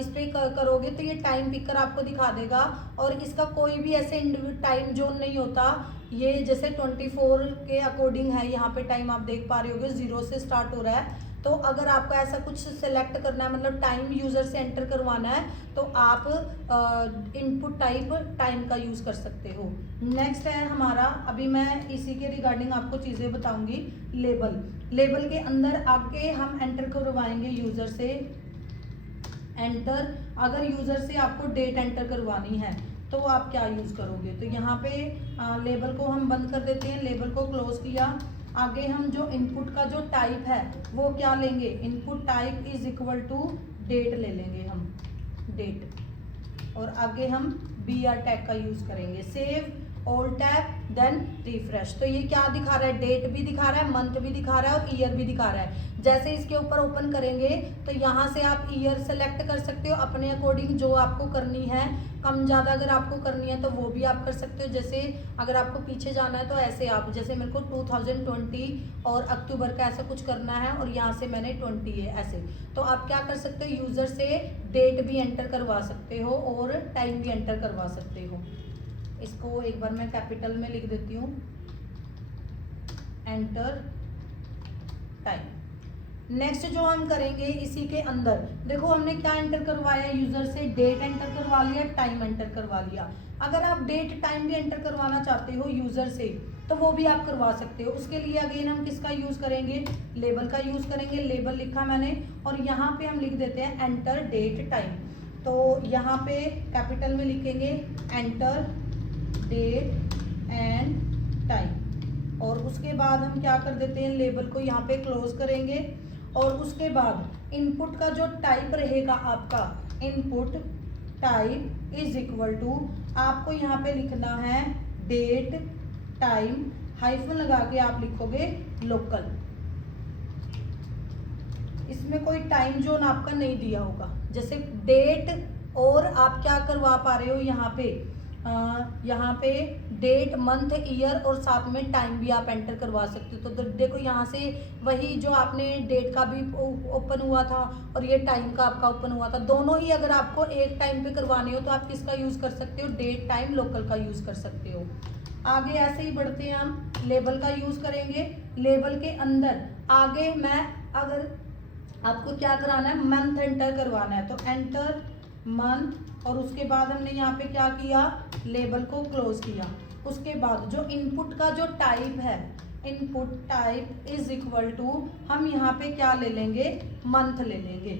इस पे करोगे तो ये टाइम पिकर आपको दिखा देगा, और इसका कोई भी ऐसे टाइम जोन नहीं होता। ये जैसे 24 के अकॉर्डिंग है, यहाँ पे टाइम आप देख पा रहे होगे 0 से स्टार्ट हो रहा है। तो अगर आपको ऐसा कुछ सेलेक्ट करना है, मतलब टाइम यूजर से एंटर करवाना है, तो आप इनपुट टाइप टाइम का यूज कर सकते हो। नेक्स्ट है हमारा, अभी मैं इसी के रिगार्डिंग आपको चीजें बताऊंगी, लेबल। लेबल के अंदर आगे हम एंटर करवाएंगे यूजर से एंटर। अगर यूजर से आपको डेट एंटर करवानी है तो आप क्या यूज करोगे, तो यहाँ पे लेबल को हम बंद कर देते हैं, लेबल को क्लोज किया। आगे हम जो इनपुट का जो टाइप है वो क्या लेंगे, input type is equal to date ले लेंगे हम, डेट। और आगे हम BR टैग का यूज करेंगे। Save all tab then refresh. तो ये क्या दिखा रहा है, डेट भी दिखा रहा है, मंथ भी दिखा रहा है और ईयर भी दिखा रहा है। जैसे इसके ऊपर ओपन करेंगे तो यहाँ से आप ईयर सेलेक्ट कर सकते हो अपने अकॉर्डिंग, जो आपको करनी है। कम ज़्यादा अगर आपको करनी है तो वो भी आप कर सकते हो। जैसे अगर आपको पीछे जाना है तो ऐसे आप, जैसे मेरे को 2020 और अक्टूबर का ऐसा कुछ करना है और यहाँ से मैंने 20 है ऐसे, तो आप क्या कर सकते हो, यूज़र से डेट भी एंटर करवा सकते हो और टाइम भी एंटर करवा सकते हो। इसको एक बार मैं कैपिटल में लिख देती हूँ, एंटर टाइम। नेक्स्ट जो हम करेंगे इसी के अंदर, देखो हमने क्या एंटर करवाया, यूजर से डेट एंटर करवा लिया, टाइम एंटर करवा लिया। अगर आप डेट टाइम भी एंटर करवाना चाहते हो यूजर से तो वो भी आप करवा सकते हो। उसके लिए अगेन हम किसका यूज करेंगे, लेबल का यूज करेंगे। लेबल लिखा मैंने और यहाँ पे हम लिख देते हैं एंटर डेट टाइम। तो यहाँ पे कैपिटल में लिखेंगे एंटर डेट एंड टाइम, और उसके बाद हम क्या कर देते हैं, लेबल को यहाँ पे क्लोज करेंगे। और उसके बाद इनपुट का जो टाइप रहेगा आपका, input type is equal to, आपको यहाँ पे लिखना है डेट टाइम, हाइफन लगा के आप लिखोगे लोकल। इसमें कोई टाइम जोन आपका नहीं दिया होगा, जैसे डेट, और आप क्या करवा पा रहे हो यहाँ पे डेट, मंथ, ईयर और साथ में टाइम भी आप एंटर करवा सकते हो। तो देखो यहाँ से वही जो आपने डेट का भी ओपन हुआ था और ये टाइम का आपका ओपन हुआ था, दोनों ही अगर आपको एक टाइम पे करवाने हो तो आप किसका यूज़ कर सकते हो, डेट टाइम लोकल का यूज़ कर सकते हो। आगे ऐसे ही बढ़ते हैं, हम लेबल का यूज़ करेंगे। लेबल के अंदर आगे मैं, अगर आपको क्या कराना है, मंथ एंटर करवाना है तो एंटर मंथ, और उसके बाद हमने यहाँ पे क्या किया, लेबल को क्लोज किया। उसके बाद जो इनपुट का जो टाइप है, input type is equal to, हम यहाँ पे क्या ले लेंगे, मंथ ले लेंगे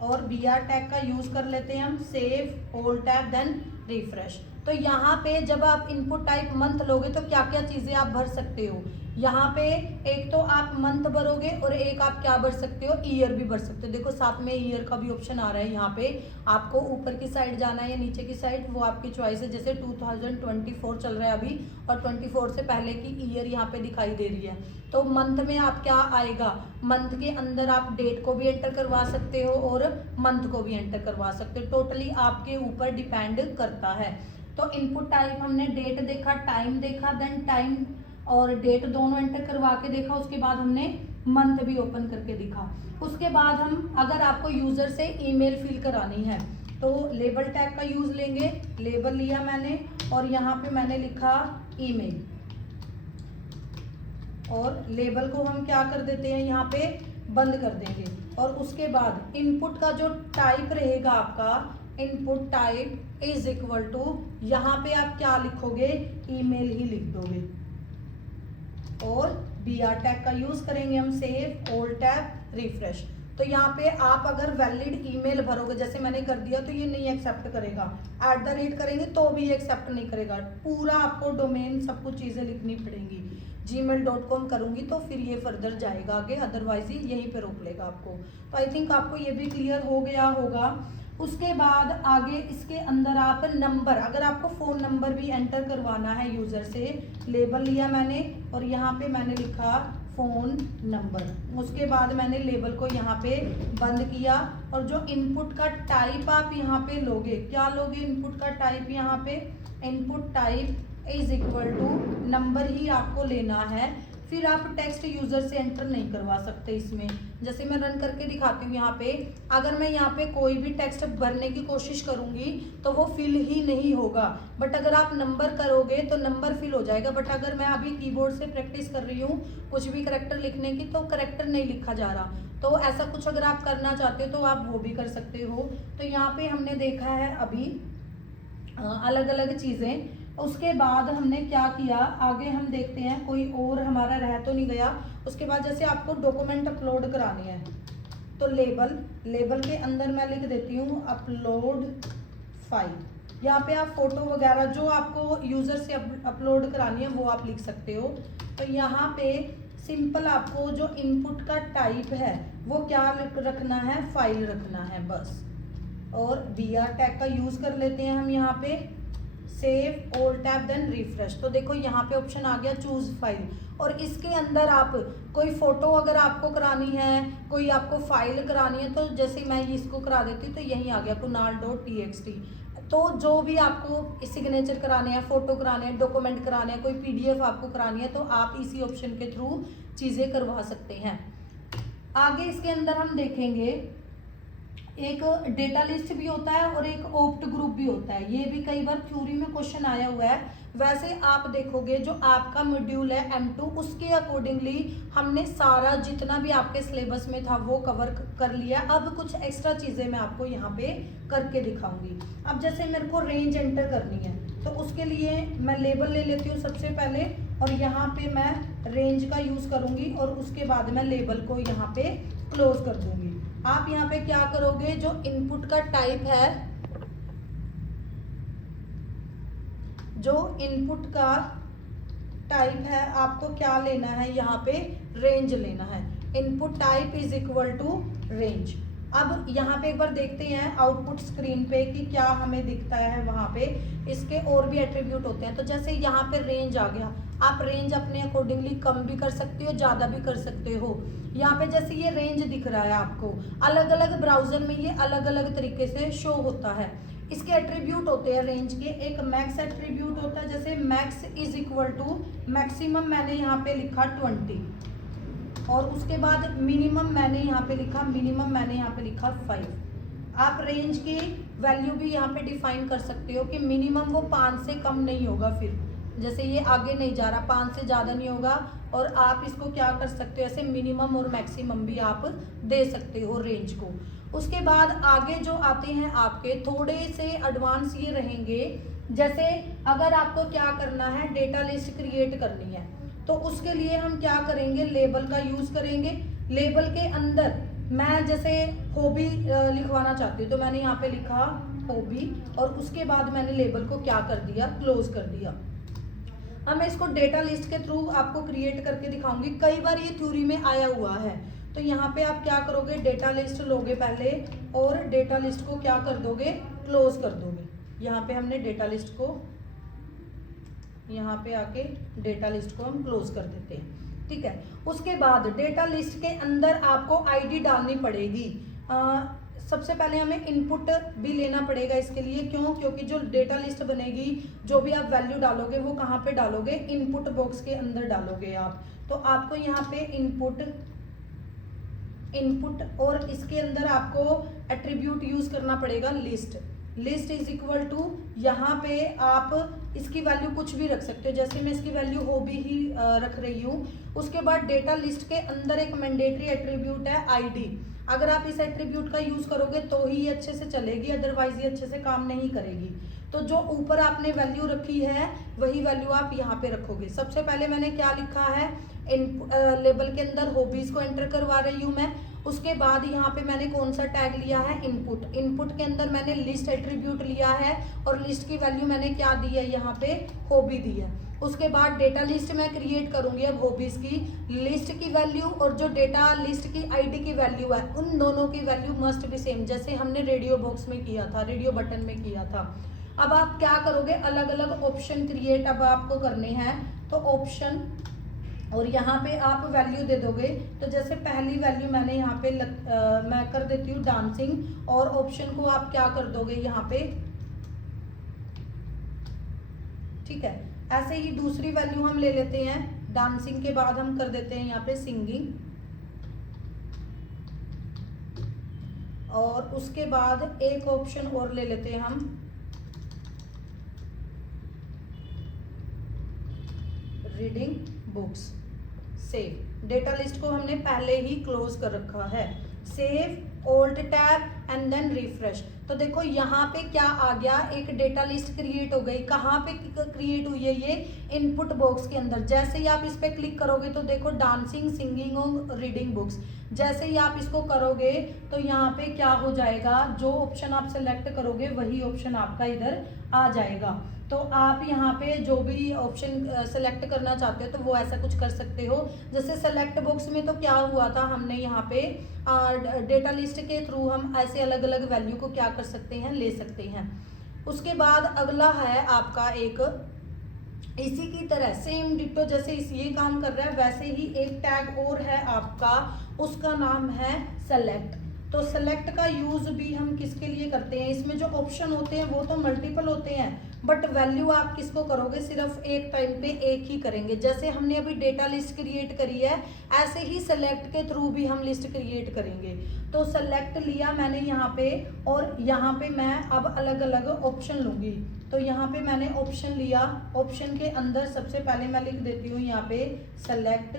और BR टैग का यूज कर लेते हैं हम। Save all tab then refresh. तो यहाँ पे जब आप इनपुट टाइप मंथ लोगे तो क्या क्या चीजें आप भर सकते हो, यहाँ पे एक तो आप मंथ भरोगे और एक आप क्या भर सकते हो, ईयर भी भर सकते हो। देखो साथ में ईयर का भी ऑप्शन आ रहा है। यहाँ पे आपको ऊपर की साइड जाना है या नीचे की साइड, वो आपकी चॉइस है। जैसे 2024 चल रहा है अभी और 24 से पहले की ईयर यहाँ पे दिखाई दे रही है। तो मंथ में आप क्या आएगा, मंथ के अंदर आप डेट को भी एंटर करवा सकते हो और मंथ को भी एंटर करवा सकते हो। टोटली आपके ऊपर डिपेंड करता है। तो इनपुट टाइप हमने डेट देखा, टाइम देखा, देन टाइम और डेट दोनों एंटर करवा के देखा। उसके बाद हमने मंथ भी ओपन करके दिखा। उसके बाद हम, अगर आपको यूजर से ईमेल फिल करानी है तो लेबल टैग का यूज लेंगे। लेबल लिया मैंने और यहाँ पे मैंने लिखा ईमेल, और लेबल को हम क्या कर देते हैं, यहाँ पे बंद कर देंगे। और उसके बाद इनपुट का जो टाइप रहेगा आपका, input type is equal to, यहाँ पे आप क्या लिखोगे, ईमेल ही लिख दोगे और BR टैग का यूज करेंगे हम। Save all tab refresh. तो यहाँ पे आप अगर वैलिड ईमेल भरोगे, जैसे मैंने कर दिया, तो ये नहीं एक्सेप्ट करेगा। @ करेंगे तो भी एक्सेप्ट नहीं करेगा। पूरा आपको डोमेन सब कुछ चीज़ें लिखनी पड़ेंगी। gmail.com करूँगी तो फिर ये फर्दर जाएगा आगे, अदरवाइज ये यहीं पे रोक लेगा आपको। तो आई थिंक आपको ये भी क्लियर हो गया होगा। उसके बाद आगे इसके अंदर आप नंबर, अगर आपको फ़ोन नंबर भी एंटर करवाना है यूज़र से, लेबल लिया मैंने और यहाँ पे मैंने लिखा फ़ोन नंबर। उसके बाद मैंने लेबल को यहाँ पे बंद किया और जो इनपुट का टाइप आप यहाँ पे लोगे, क्या लोगे इनपुट का टाइप, यहाँ पे input type is equal to number ही आपको लेना है। फिर आप टेक्स्ट यूज़र से एंटर नहीं करवा सकते इसमें। जैसे मैं रन करके दिखाती हूँ यहाँ पे, अगर मैं यहाँ पे कोई भी टेक्स्ट भरने की कोशिश करूँगी तो वो फिल ही नहीं होगा। बट अगर आप नंबर करोगे तो नंबर फिल हो जाएगा। बट अगर मैं अभी कीबोर्ड से प्रैक्टिस कर रही हूँ कुछ भी करैक्टर लिखने की, तो करैक्टर नहीं लिखा जा रहा। तो ऐसा कुछ अगर आप करना चाहते हो तो आप वो भी कर सकते हो। तो यहाँ पे हमने देखा है अभी अलग अलग चीज़ें। उसके बाद हमने क्या किया, आगे हम देखते हैं कोई और हमारा रह तो नहीं गया। उसके बाद जैसे आपको डॉक्यूमेंट अपलोड कराने हैं तो लेबल के अंदर मैं लिख देती हूँ अपलोड फाइल। यहाँ पे आप फोटो वगैरह जो आपको यूज़र से अपलोड करानी है वो आप लिख सकते हो। तो यहाँ पे सिंपल आपको जो इनपुट का टाइप है वो क्या रखना है, फाइल रखना है बस। और BR टैग का यूज़ कर लेते हैं हम यहाँ पे, save all tab then refresh. तो देखो यहाँ पे ऑप्शन आ गया चूज फाइल। और इसके अंदर आप कोई फोटो अगर आपको करानी है, कोई आपको फाइल करानी है, तो जैसे मैं इसको करा देती हूँ तो यहीं आ गया kunal.txt। तो जो भी आपको सिग्नेचर कराने हैं, फोटो कराने हैं, डॉक्यूमेंट कराने हैं, कोई PDF आपको करानी है, तो आप इसी ऑप्शन के थ्रू चीज़ें करवा सकते हैं। आगे इसके अंदर हम देखेंगे एक डेटा लिस्ट भी होता है और एक ओप्ट ग्रुप भी होता है। ये भी कई बार थ्योरी में क्वेश्चन आया हुआ है। वैसे आप देखोगे जो आपका मॉड्यूल है M2, उसके अकॉर्डिंगली हमने सारा जितना भी आपके सिलेबस में था वो कवर कर लिया। अब कुछ एक्स्ट्रा चीज़ें मैं आपको यहाँ पे करके दिखाऊंगी। अब जैसे मेरे को रेंज एंटर करनी है तो उसके लिए मैं लेबल ले लेती हूँ सबसे पहले और यहाँ पे मैं रेंज का यूज़ करूँगी और उसके बाद मैं लेबल को यहाँ पे क्लोज कर दूँगी। आप यहाँ पे क्या करोगे, जो इनपुट का टाइप है, जो इनपुट का टाइप है आपको क्या लेना है, यहाँ पे रेंज लेना है। Input type is equal to range. अब यहाँ पे एक बार देखते हैं आउटपुट स्क्रीन पे कि क्या हमें दिखता है। वहाँ पे इसके और भी एट्रीब्यूट होते हैं। तो जैसे यहाँ पे रेंज आ गया, आप रेंज अपने अकॉर्डिंगली कम भी कर सकते हो, ज़्यादा भी कर सकते हो। यहाँ पे जैसे ये रेंज दिख रहा है आपको, अलग अलग ब्राउजर में ये अलग अलग तरीके से शो होता है। इसके एट्रीब्यूट होते हैं रेंज के। एक मैक्स एट्रीब्यूट होता है, जैसे max is equal to maximum मैंने यहाँ पे लिखा 20 और उसके बाद मिनिमम मैंने यहाँ पे लिखा 5। आप रेंज की वैल्यू भी यहाँ पे डिफाइन कर सकते हो कि मिनिमम वो 5 से कम नहीं होगा। फिर जैसे ये आगे नहीं जा रहा, 5 से ज़्यादा नहीं होगा। और आप इसको क्या कर सकते हो, ऐसे मिनिमम और मैक्सिमम भी आप दे सकते हो रेंज को। उसके बाद आगे जो आते हैं आपके थोड़े से एडवांस ये रहेंगे। जैसे अगर आपको क्या करना है, डेटा लिस्ट क्रिएट करनी है, तो उसके लिए हम क्या करेंगे, लेबल का यूज़ करेंगे। लेबल के अंदर मैं जैसे हॉबी लिखवाना चाहती हूँ तो मैंने यहाँ पे लिखा हॉबी और उसके बाद मैंने लेबल को क्या कर दिया, क्लोज कर दिया। अब मैं इसको डेटा लिस्ट के थ्रू आपको क्रिएट करके दिखाऊंगी। कई बार ये थ्योरी में आया हुआ है। तो यहाँ पे आप क्या करोगे, डेटा लिस्ट लोगे पहले और डेटा लिस्ट को क्या कर दोगे, क्लोज कर दोगे। यहाँ पे हमने डेटा लिस्ट को, यहाँ पे आके डेटा लिस्ट को हम क्लोज कर देते हैं, ठीक है। उसके बाद डेटा लिस्ट के अंदर आपको आईडी डालनी पड़ेगी। सबसे पहले हमें इनपुट भी लेना पड़ेगा इसके लिए। क्यों? क्योंकि जो डेटा लिस्ट बनेगी, जो भी आप वैल्यू डालोगे वो कहाँ पे डालोगे, इनपुट बॉक्स के अंदर डालोगे आप। तो आपको यहाँ पे इनपुट और इसके अंदर आपको एट्रीब्यूट यूज करना पड़ेगा लिस्ट इज इक्वल टू, यहाँ पे आप इसकी वैल्यू कुछ भी रख सकते हो। जैसे मैं इसकी वैल्यू हॉबी ही रख रही हूँ। उसके बाद डेटा लिस्ट के अंदर एक मैंडेटरी एट्रीब्यूट है आईडी। अगर आप इस एट्रीब्यूट का यूज करोगे तो ही ये अच्छे से चलेगी, अदरवाइज ये अच्छे से काम नहीं करेगी। तो जो ऊपर आपने वैल्यू रखी है वही वैल्यू आप यहाँ पे रखोगे। सबसे पहले मैंने क्या लिखा है, लेबल के अंदर हॉबीज को एंटर करवा रही हूँ मैं उसके बाद यहाँ पे मैंने कौन सा टैग लिया है, इनपुट। इनपुट के अंदर मैंने लिस्ट एट्रीब्यूट लिया है और लिस्ट की वैल्यू मैंने क्या दी है, यहाँ पे हॉबी दी है। उसके बाद डेटा लिस्ट मैं क्रिएट करूंगी अब हॉबीज की। लिस्ट की वैल्यू और जो डेटा लिस्ट की आईडी की वैल्यू है, उन दोनों की वैल्यू मस्ट बी सेम, जैसे हमने रेडियो बॉक्स में किया था, रेडियो बटन में किया था। अब आप क्या करोगे, अलग अलग ऑप्शन क्रिएट अब आपको करने हैं। तो ऑप्शन और यहाँ पे आप वैल्यू दे दोगे। तो जैसे पहली वैल्यू मैंने यहाँ पे मैं कर देती हूँ डांसिंग, और ऑप्शन को आप क्या कर दोगे यहाँ पे, ठीक है। ऐसे ही दूसरी वैल्यू हम ले लेते हैं, डांसिंग के बाद हम कर देते हैं यहाँ पे सिंगिंग, और उसके बाद एक ऑप्शन और ले लेते हैं हम reading books. Save, data list को हमने पहले ही क्लोज कर रखा है। Save, alt tab and then refresh. तो देखो यहाँ पे क्या आ गया, एक डेटा लिस्ट क्रिएट हो गई। कहाँ पे क्रिएट हुई है ये, इनपुट बॉक्स के अंदर। जैसे ही आप इस पे क्लिक करोगे तो देखो डांसिंग, सिंगिंग और रीडिंग बुक्स। जैसे ही आप इसको करोगे तो यहाँ पे क्या हो जाएगा, जो ऑप्शन आप सेलेक्ट करोगे वही ऑप्शन आपका इधर आ जाएगा। तो आप यहाँ पे जो भी ऑप्शन सेलेक्ट करना चाहते हो तो वो ऐसा कुछ कर सकते हो। जैसे सेलेक्ट बॉक्स में तो क्या हुआ था, हमने यहाँ पे डेटा लिस्ट के थ्रू हम ऐसे अलग अलग वैल्यू को क्या कर सकते हैं, ले सकते हैं। उसके बाद अगला है आपका एक इसी की तरह सेम डिटो, जैसे इस ये काम कर रहा है वैसे ही एक टैग और है आपका, उसका नाम है सेलेक्ट। तो सेलेक्ट का यूज भी हम किसके लिए करते हैं, इसमें जो ऑप्शन होते हैं वो तो मल्टीपल होते हैं, बट वैल्यू आप किसको करोगे, सिर्फ एक टाइम पे एक ही करेंगे। जैसे हमने अभी डेटा लिस्ट क्रिएट करी है, ऐसे ही सेलेक्ट के थ्रू भी हम लिस्ट क्रिएट करेंगे। तो सेलेक्ट लिया मैंने यहाँ पे, और यहाँ पे मैं अब अलग अलग ऑप्शन लूंगी। तो यहाँ पे मैंने ऑप्शन लिया, ऑप्शन के अंदर सबसे पहले मैं लिख देती हूँ यहाँ पे सेलेक्ट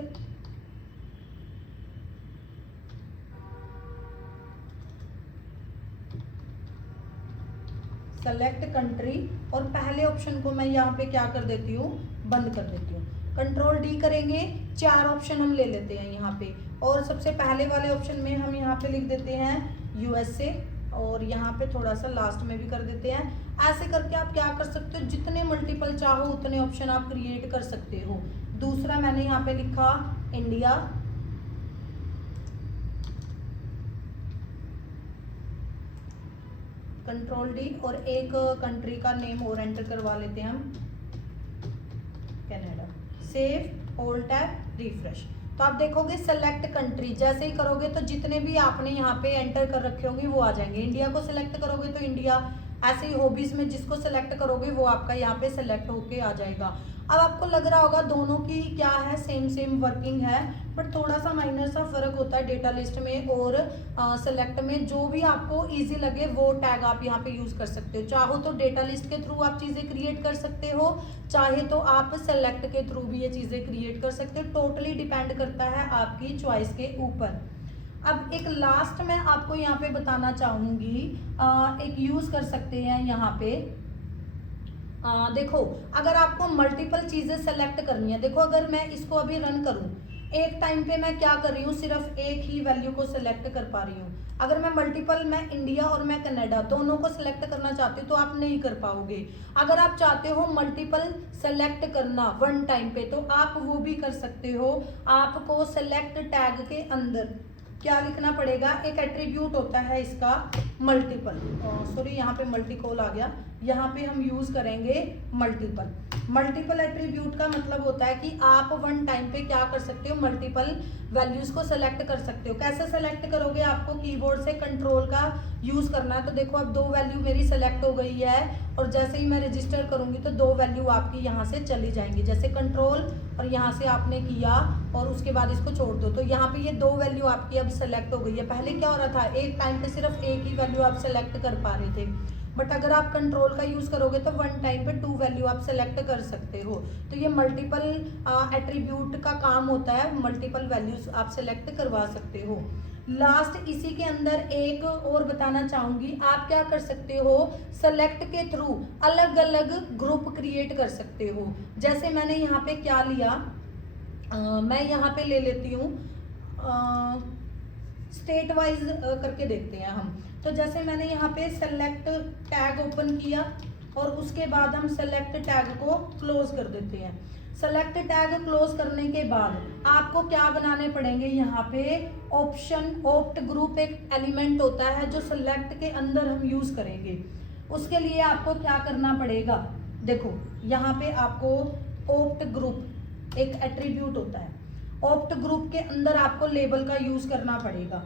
कंट्री, और पहले ऑप्शन को मैं यहाँ पे क्या कर देती हूँ, बंद कर देती हूँ। कंट्रोल डी करेंगे, 4 ऑप्शन हम ले लेते हैं यहाँ पे, और सबसे पहले वाले ऑप्शन में हम यहाँ पे लिख देते हैं यूएसए, और यहाँ पे थोड़ा सा लास्ट में भी कर देते हैं। ऐसे करके आप क्या कर सकते हो, जितने मल्टीपल चाहो उतने ऑप्शन आप क्रिएट कर सकते हो। दूसरा मैंने यहाँ पे लिखा इंडिया, कंट्रोल डी, और एक कंट्री का नेम और एंटर करवा लेते हैं हम, Canada. Save, all tab, refresh. तो आप देखोगे सेलेक्ट कंट्री जैसे ही करोगे तो जितने भी आपने यहाँ पे एंटर कर रखे होंगे वो आ जाएंगे। इंडिया को सिलेक्ट करोगे तो इंडिया, ऐसे ही हॉबीज में जिसको सिलेक्ट करोगे वो आपका यहाँ पे सिलेक्ट होके आ जाएगा। अब आपको लग रहा होगा दोनों की क्या है, सेम वर्किंग है, बट थोड़ा सा माइनर सा फर्क होता है डेटा लिस्ट में और सेलेक्ट में। जो भी आपको इजी लगे वो टैग आप यहाँ पे यूज कर सकते हो। चाहो तो डेटा लिस्ट के थ्रू आप चीजें क्रिएट कर सकते हो, चाहे तो आप सेलेक्ट के थ्रू भी ये चीजें क्रिएट कर सकते हो। टोटली डिपेंड करता है आपकी चॉइस के ऊपर। अब एक लास्ट मैं आपको यहाँ पे बताना चाहूंगी, एक यूज कर सकते हैं यहाँ पे। देखो अगर आपको मल्टीपल चीजें सेलेक्ट करनी है, देखो अगर मैं इसको अभी रन करूं, एक टाइम पे मैं क्या कर रही हूँ, सिर्फ एक ही वैल्यू को सिलेक्ट कर पा रही हूँ। अगर मैं मल्टीपल, मैं इंडिया और मैं कनाडा दोनों को सिलेक्ट करना चाहती हूँ तो आप नहीं कर पाओगे। अगर आप चाहते हो मल्टीपल सेलेक्ट करना वन टाइम पे तो आप वो भी कर सकते हो। आपको सेलेक्ट टैग के अंदर क्या लिखना पड़ेगा, एक एट्रीब्यूट होता है इसका मल्टीपल, सॉरी यहाँ पे मल्टीकॉल आ गया, यहाँ पे हम यूज करेंगे मल्टीपल। मल्टीपल एट्रीब्यूट का मतलब होता है कि आप वन टाइम पे क्या कर सकते हो, मल्टीपल वैल्यूज को सेलेक्ट कर सकते हो। कैसे सेलेक्ट करोगे, आपको कीबोर्ड से कंट्रोल का यूज करना है। तो देखो अब 2 वैल्यू मेरी सेलेक्ट हो गई है, और जैसे ही मैं रजिस्टर करूंगी तो 2 वैल्यू आपकी यहाँ से चली जाएंगी। जैसे कंट्रोल और यहाँ से आपने किया और उसके बाद इसको छोड़ दो, तो यहाँ पे ये 2 वैल्यू आपकी अब सेलेक्ट हो गई है। पहले क्या हो रहा था, एक टाइम पे सिर्फ एक ही वैल्यू आप सेलेक्ट कर पा रहे थे, बट अगर आप कंट्रोल का यूज करोगे तो वन टाइम पे 2 वैल्यू आप सेलेक्ट कर सकते हो। तो ये मल्टीपल एट्रीब्यूट का काम होता है, मल्टीपल वैल्यूज आप सेलेक्ट करवा सकते हो। लास्ट इसी के अंदर एक और बताना चाहूंगी, आप क्या कर सकते हो, सेलेक्ट के थ्रू अलग अलग ग्रुप क्रिएट कर सकते हो। जैसे मैंने यहाँ पे क्या लिया, मैं यहाँ पे ले लेती हूँ स्टेट वाइज करके देखते हैं हम। तो जैसे मैंने यहाँ पे सेलेक्ट टैग ओपन किया और उसके बाद हम सेलेक्ट टैग को क्लोज कर देते हैं। सेलेक्ट टैग क्लोज करने के बाद आपको क्या बनाने पड़ेंगे, यहाँ पे ऑप्शन ऑप्ट ग्रुप एक एलिमेंट होता है जो सेलेक्ट के अंदर हम यूज करेंगे। उसके लिए आपको क्या करना पड़ेगा, देखो यहाँ पे आपको ऑप्ट ग्रुप एक एट्रीब्यूट होता है। ऑप्ट ग्रुप के अंदर आपको लेबल का यूज करना पड़ेगा।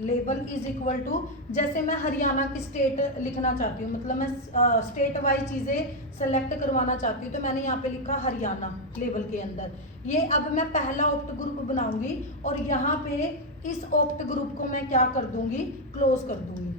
लेबल इज इक्वल टू, जैसे मैं हरियाणा की स्टेट लिखना चाहती हूँ, मतलब मैं स्टेट वाइज चीजें सेलेक्ट करवाना चाहती हूँ, तो मैंने यहाँ पे लिखा हरियाणा लेबल के अंदर। ये अब मैं पहला ऑप्ट ग्रुप बनाऊंगी और यहाँ पे इस ऑप्ट ग्रुप को मैं क्या कर दूंगी, क्लोज कर दूंगी।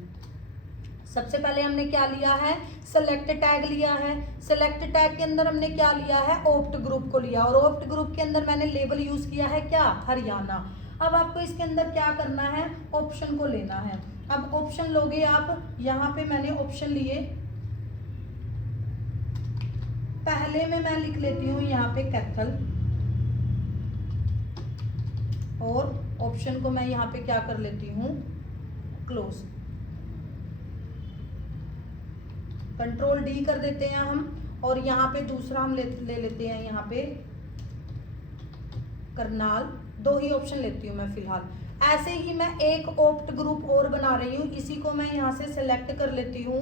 सबसे पहले हमने क्या लिया है, सेलेक्ट टैग लिया है। सेलेक्ट टैग के अंदर हमने क्या लिया है, ऑप्ट ग्रुप को लिया और ऑप्ट ग्रुप के अंदर मैंने लेबल यूज किया है क्या, हरियाणा। अब आपको इसके अंदर क्या करना है, ऑप्शन को लेना है। अब ऑप्शन लोगे आप, यहाँ पे मैंने ऑप्शन लिए, पहले में मैं लिख लेती हूँ यहाँ पे कैथल और ऑप्शन को मैं यहाँ पे क्या कर लेती हूँ, क्लोज। कंट्रोल डी कर देते हैं हम और यहाँ पे दूसरा हम ले लेते हैं, यहाँ पे करनाल। दो ही ऑप्शन लेती हूँ मैं फिलहाल। ऐसे ही मैं एक ऑप्ट ग्रुप और बना रही हूँ, इसी को मैं यहाँ से सेलेक्ट कर लेती हूँ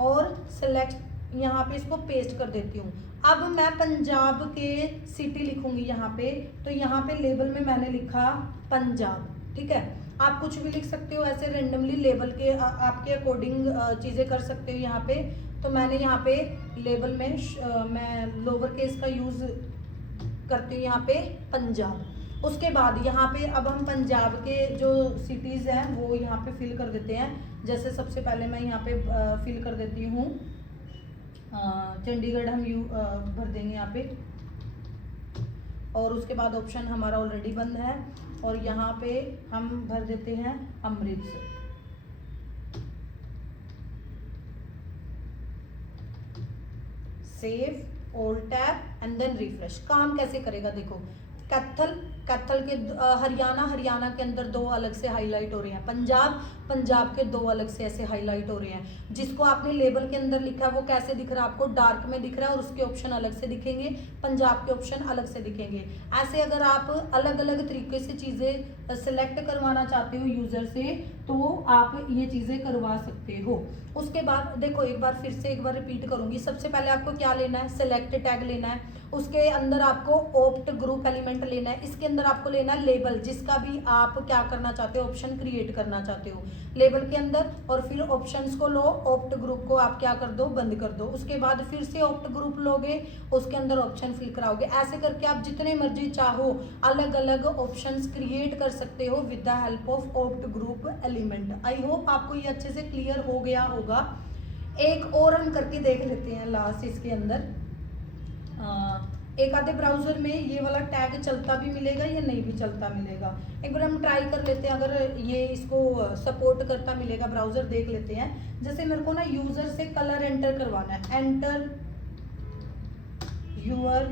और सेलेक्ट यहाँ पे इसको पेस्ट कर देती हूँ। अब मैं पंजाब के सिटी लिखूंगी यहाँ पे, तो यहाँ पे लेबल में मैंने लिखा पंजाब, ठीक है। आप कुछ भी लिख सकते हो ऐसे रेंडमली लेबल के आपके अकॉर्डिंग चीजें कर सकते हो यहाँ पे। तो मैंने यहाँ पे लेबल में मैं लोअर केस का यूज करती हूँ यहाँ पे पंजाब। उसके बाद यहाँ पे अब हम पंजाब के जो सिटीज हैं वो यहाँ पे फिल कर देते हैं। जैसे सबसे पहले मैं यहाँ पे फिल कर देती हूँ चंडीगढ़, हम भर देंगे यहाँ पे। और उसके बाद ऑप्शन हमारा ऑलरेडी बंद है और यहाँ पे हम भर देते हैं Amritsar. Save all tab and then refresh. काम कैसे करेगा देखो, कैथल के हरियाणा के अंदर दो अलग से हाईलाइट हो रहे हैं, पंजाब के दो अलग से ऐसे हाईलाइट हो रहे हैं। जिसको आपने लेबल के अंदर लिखा है वो कैसे दिख रहा है आपको, डार्क में दिख रहा है और उसके ऑप्शन अलग से दिखेंगे, पंजाब के ऑप्शन अलग से दिखेंगे। ऐसे अगर आप अलग अलग तरीके से चीजें सिलेक्ट करवाना चाहते हो यूजर से तो आप ये चीजें करवा सकते हो। उसके बाद देखो एक बार फिर से एक बार रिपीट करूंगी। सबसे पहले आपको क्या लेना है, सेलेक्ट टैग लेना है, उसके अंदर आपको ऑप्ट ग्रुप एलिमेंट लेना है, इसके अंदर आपको लेना है लेबल, जिसका भी आप क्या करना चाहते हो, ऑप्शन क्रिएट करना चाहते हो लेबल के अंदर। और फिर ऑप्शंस को लो, ऑप्ट ग्रुप को आप क्या कर दो, बंद कर दो। उसके बाद फिर से ऑप्ट ग्रुप लोगे, उसके अंदर ऑप्शन फिल कराओगे। ऐसे करके आप जितने मर्जी चाहो अलग अलग ऑप्शंस क्रिएट कर सकते हो with the help of opt group element. I hope आपको ये अच्छे से क्लियर हो गया होगा। एक और हम करके देख लेते हैं लास्ट इसके अंदर। एक आधे ब्राउजर में ये वाला टैग चलता भी मिलेगा या नहीं भी चलता मिलेगा, एक बार हम ट्राई कर लेते हैं। अगर ये इसको सपोर्ट करता मिलेगा ब्राउजर, देख लेते हैं। जैसे मेरे को ना यूजर से कलर एंटर करवाना है, एंटर यूर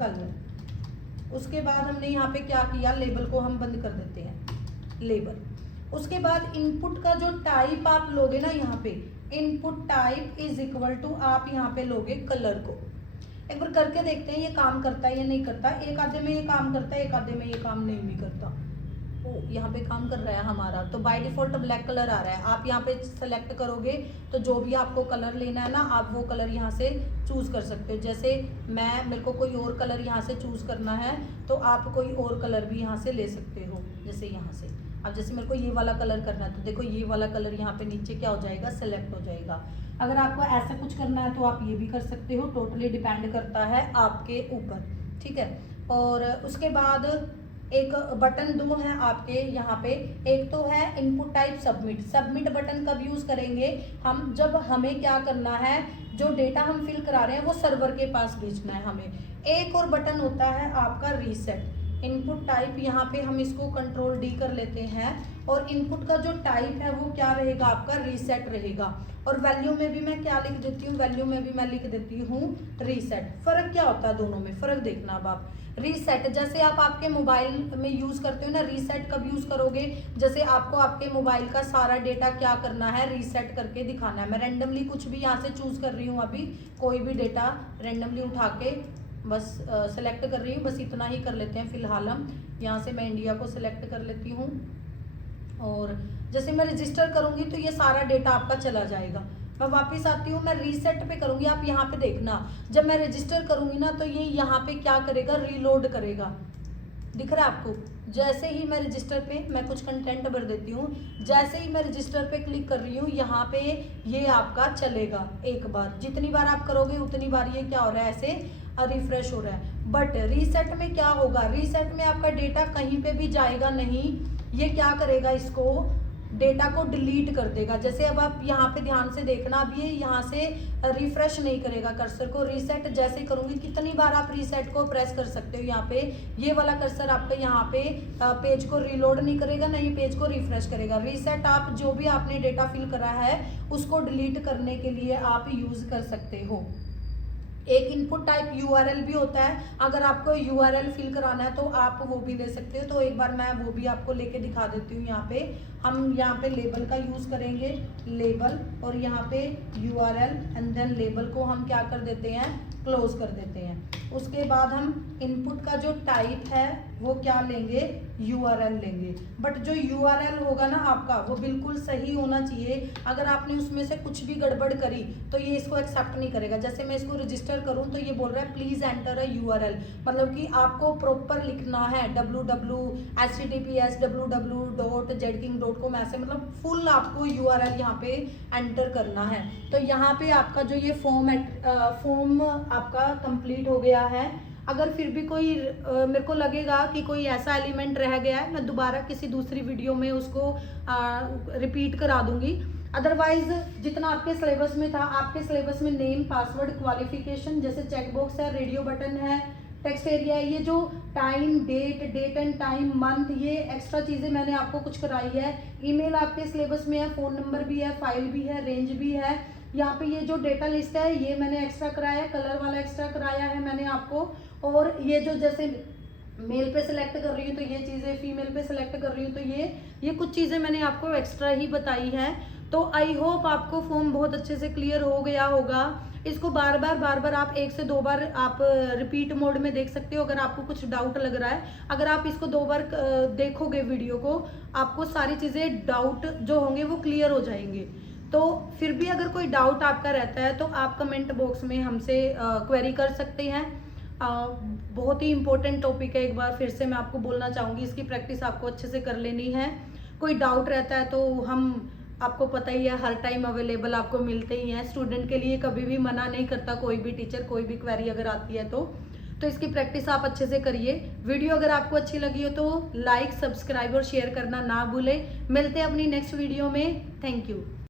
कलर। उसके बाद हमने यहाँ पे क्या किया, लेबल को हम बंद कर देते हैं, लेबल। उसके बाद इनपुट का जो टाइप आप लोगे ना, यहाँ पे input type is equal to आप यहाँ पे लोगे कलर को। एक बार करके देखते हैं ये काम करता है या नहीं करता। एक आधे में ये काम करता है, एक आधे में ये काम नहीं भी करता। ओ यहाँ पे काम कर रहा है हमारा, तो बाय डिफॉल्ट ब्लैक कलर आ रहा है। आप यहाँ पे सेलेक्ट करोगे तो जो भी आपको कलर लेना है ना, आप वो कलर यहाँ से चूज कर सकते हो। जैसे मेरे को कोई और कलर यहाँ से चूज करना है तो आप कोई और कलर भी यहाँ से ले सकते हो। जैसे यहाँ से अब जैसे मेरे को ये वाला कलर करना है तो देखो ये वाला कलर यहाँ पे नीचे क्या हो जाएगा, सेलेक्ट हो जाएगा। अगर आपको ऐसा कुछ करना है तो आप ये भी कर सकते हो, टोटली डिपेंड करता है आपके ऊपर, ठीक है। और उसके बाद एक बटन दो हैं आपके यहाँ पे, एक तो है input type submit. Submit button कब यूज करेंगे हम, जब हमें क्या करना है, जो डेटा हम फिल करा रहे हैं वो सर्वर के पास भेजना है हमें। एक और बटन होता है आपका रीसेट। इनपुट टाइप यहाँ पे हम इसको कंट्रोल डी कर लेते हैं और इनपुट का जो टाइप है वो क्या रहेगा आपका, रीसेट रहेगा। और वैल्यू में भी मैं क्या लिख देती हूँ, वैल्यू में भी मैं लिख देती हूँ रीसेट। फर्क क्या होता है दोनों में, फर्क देखना अब आप। रीसेट, जैसे आप आपके मोबाइल में यूज़ करते हो ना, रीसेट कब यूज़ करोगे, जैसे आपको आपके मोबाइल का सारा डेटा क्या करना है, रीसेट करके दिखाना है। मैं रेंडमली कुछ भी यहाँ से चूज़ कर रही हूँ, अभी कोई भी डेटा रेंडमली उठा के बस सेलेक्ट कर रही हूँ। बस इतना ही कर लेते हैं फिलहाल हम। यहाँ से मैं इंडिया को सिलेक्ट कर लेती हूँ और जैसे मैं रजिस्टर करूँगी तो ये सारा डेटा आपका चला जाएगा। मैं वापस आती हूँ, मैं रीसेट पे करूँगी। आप यहाँ पे देखना, जब मैं रजिस्टर करूँगी ना तो ये यहाँ पे क्या करेगा, रीलोड करेगा। दिख रहा है आपको? जैसे ही मैं रजिस्टर पे, मैं कुछ कंटेंट भर देती हूँ, जैसे ही मैं रजिस्टर पे क्लिक कर रही हूँ, यहाँ पे ये आपका चलेगा एक बार। जितनी बार आप करोगे उतनी बार ये क्या हो रहा है, ऐसे रिफ्रेश हो रहा है। बट रीसेट में क्या होगा, रीसेट में आपका डेटा कहीं पे भी जाएगा नहीं। ये क्या करेगा, इसको डेटा को डिलीट कर देगा। जैसे अब आप यहाँ पे ध्यान से देखना, अब ये यहाँ से रिफ्रेश नहीं करेगा कर्सर को। रीसेट जैसे करूँगी, कितनी बार आप रीसेट को प्रेस कर सकते हो। यहाँ पे ये वाला कर्सर आपका यहाँ पे पेज को रीलोड नहीं करेगा, ना ये पेज को रिफ्रेश करेगा। रीसेट आप जो भी आपने डेटा फिल करा है उसको डिलीट करने के लिए आप यूज कर सकते हो। एक इनपुट टाइप यूआरएल भी होता है, अगर आपको यूआरएल फिल कराना है तो आप वो भी ले सकते हो। तो एक बार मैं वो भी आपको लेके दिखा देती हूँ। यहाँ पे हम यहाँ पे लेबल का यूज़ करेंगे, लेबल, और यहाँ पे यूआरएल एंड देन लेबल को हम क्या कर देते हैं, क्लोज कर देते हैं। उसके बाद हम इनपुट का जो टाइप है वो क्या लेंगे, यूआरएल लेंगे। बट जो यूआरएल होगा ना आपका वो बिल्कुल सही होना चाहिए। अगर आपने उसमें से कुछ भी गड़बड़ करी तो ये इसको एक्सेप्ट नहीं करेगा। जैसे मैं इसको रजिस्टर करूं तो ये बोल रहा है प्लीज एंटर अ यूआरएल, मतलब कि आपको प्रॉपर लिखना है www.https://www.zking.com, ऐसे मतलब फुल आपको यूआरएल यहाँ पे एंटर करना है। तो यहाँ पे आपका जो ये फॉर्म आपका कंप्लीट हो गया है। अगर फिर भी कोई मेरे को लगेगा कि कोई ऐसा एलिमेंट रह गया है, मैं दोबारा किसी दूसरी वीडियो में उसको रिपीट करा दूंगी। अदरवाइज जितना आपके सिलेबस में था, आपके सिलेबस में नेम, पासवर्ड, क्वालिफिकेशन, जैसे चेकबॉक्स है, रेडियो बटन है, टेक्स्ट एरिया है, ये जो time, date and time, month, ये एक्स्ट्रा चीज़ें मैंने आपको कुछ कराई है। ईमेल आपके सिलेबस में है, फ़ोन नंबर भी है, फाइल भी है, रेंज भी है। यहाँ पे ये जो डेटा लिस्ट है ये मैंने एक्स्ट्रा कराया है, कलर वाला एक्स्ट्रा कराया है मैंने आपको। और ये जो जैसे मेल पे सिलेक्ट कर रही हूँ तो ये चीज़ें, फीमेल पे सिलेक्ट कर रही हूँ तो ये कुछ चीज़ें मैंने आपको एक्स्ट्रा ही बताई हैं। तो आई होप आपको फॉर्म बहुत अच्छे से क्लियर हो गया होगा। इसको बार बार आप 1 से 2 बार आप रिपीट मोड में देख सकते हो अगर आपको कुछ डाउट लग रहा है। अगर आप इसको 2 बार देखोगे वीडियो को, आपको सारी चीज़ें, डाउट जो होंगे वो क्लियर हो जाएंगे। तो फिर भी अगर कोई डाउट आपका रहता है तो आप कमेंट बॉक्स में हमसे क्वेरी कर सकते हैं। बहुत ही इंपॉर्टेंट टॉपिक है, एक बार फिर से मैं आपको बोलना चाहूँगी, इसकी प्रैक्टिस आपको अच्छे से कर लेनी है। कोई डाउट रहता है तो हम, आपको पता ही है, हर टाइम अवेलेबल आपको मिलते ही हैं। स्टूडेंट के लिए कभी भी मना नहीं करता कोई भी टीचर, कोई भी क्वेरी अगर आती है तो इसकी प्रैक्टिस आप अच्छे से करिए। वीडियो अगर आपको अच्छी लगी हो तो लाइक, सब्सक्राइब और शेयर करना ना भूलें। मिलते हैं अपनी नेक्स्ट वीडियो में। Thank you.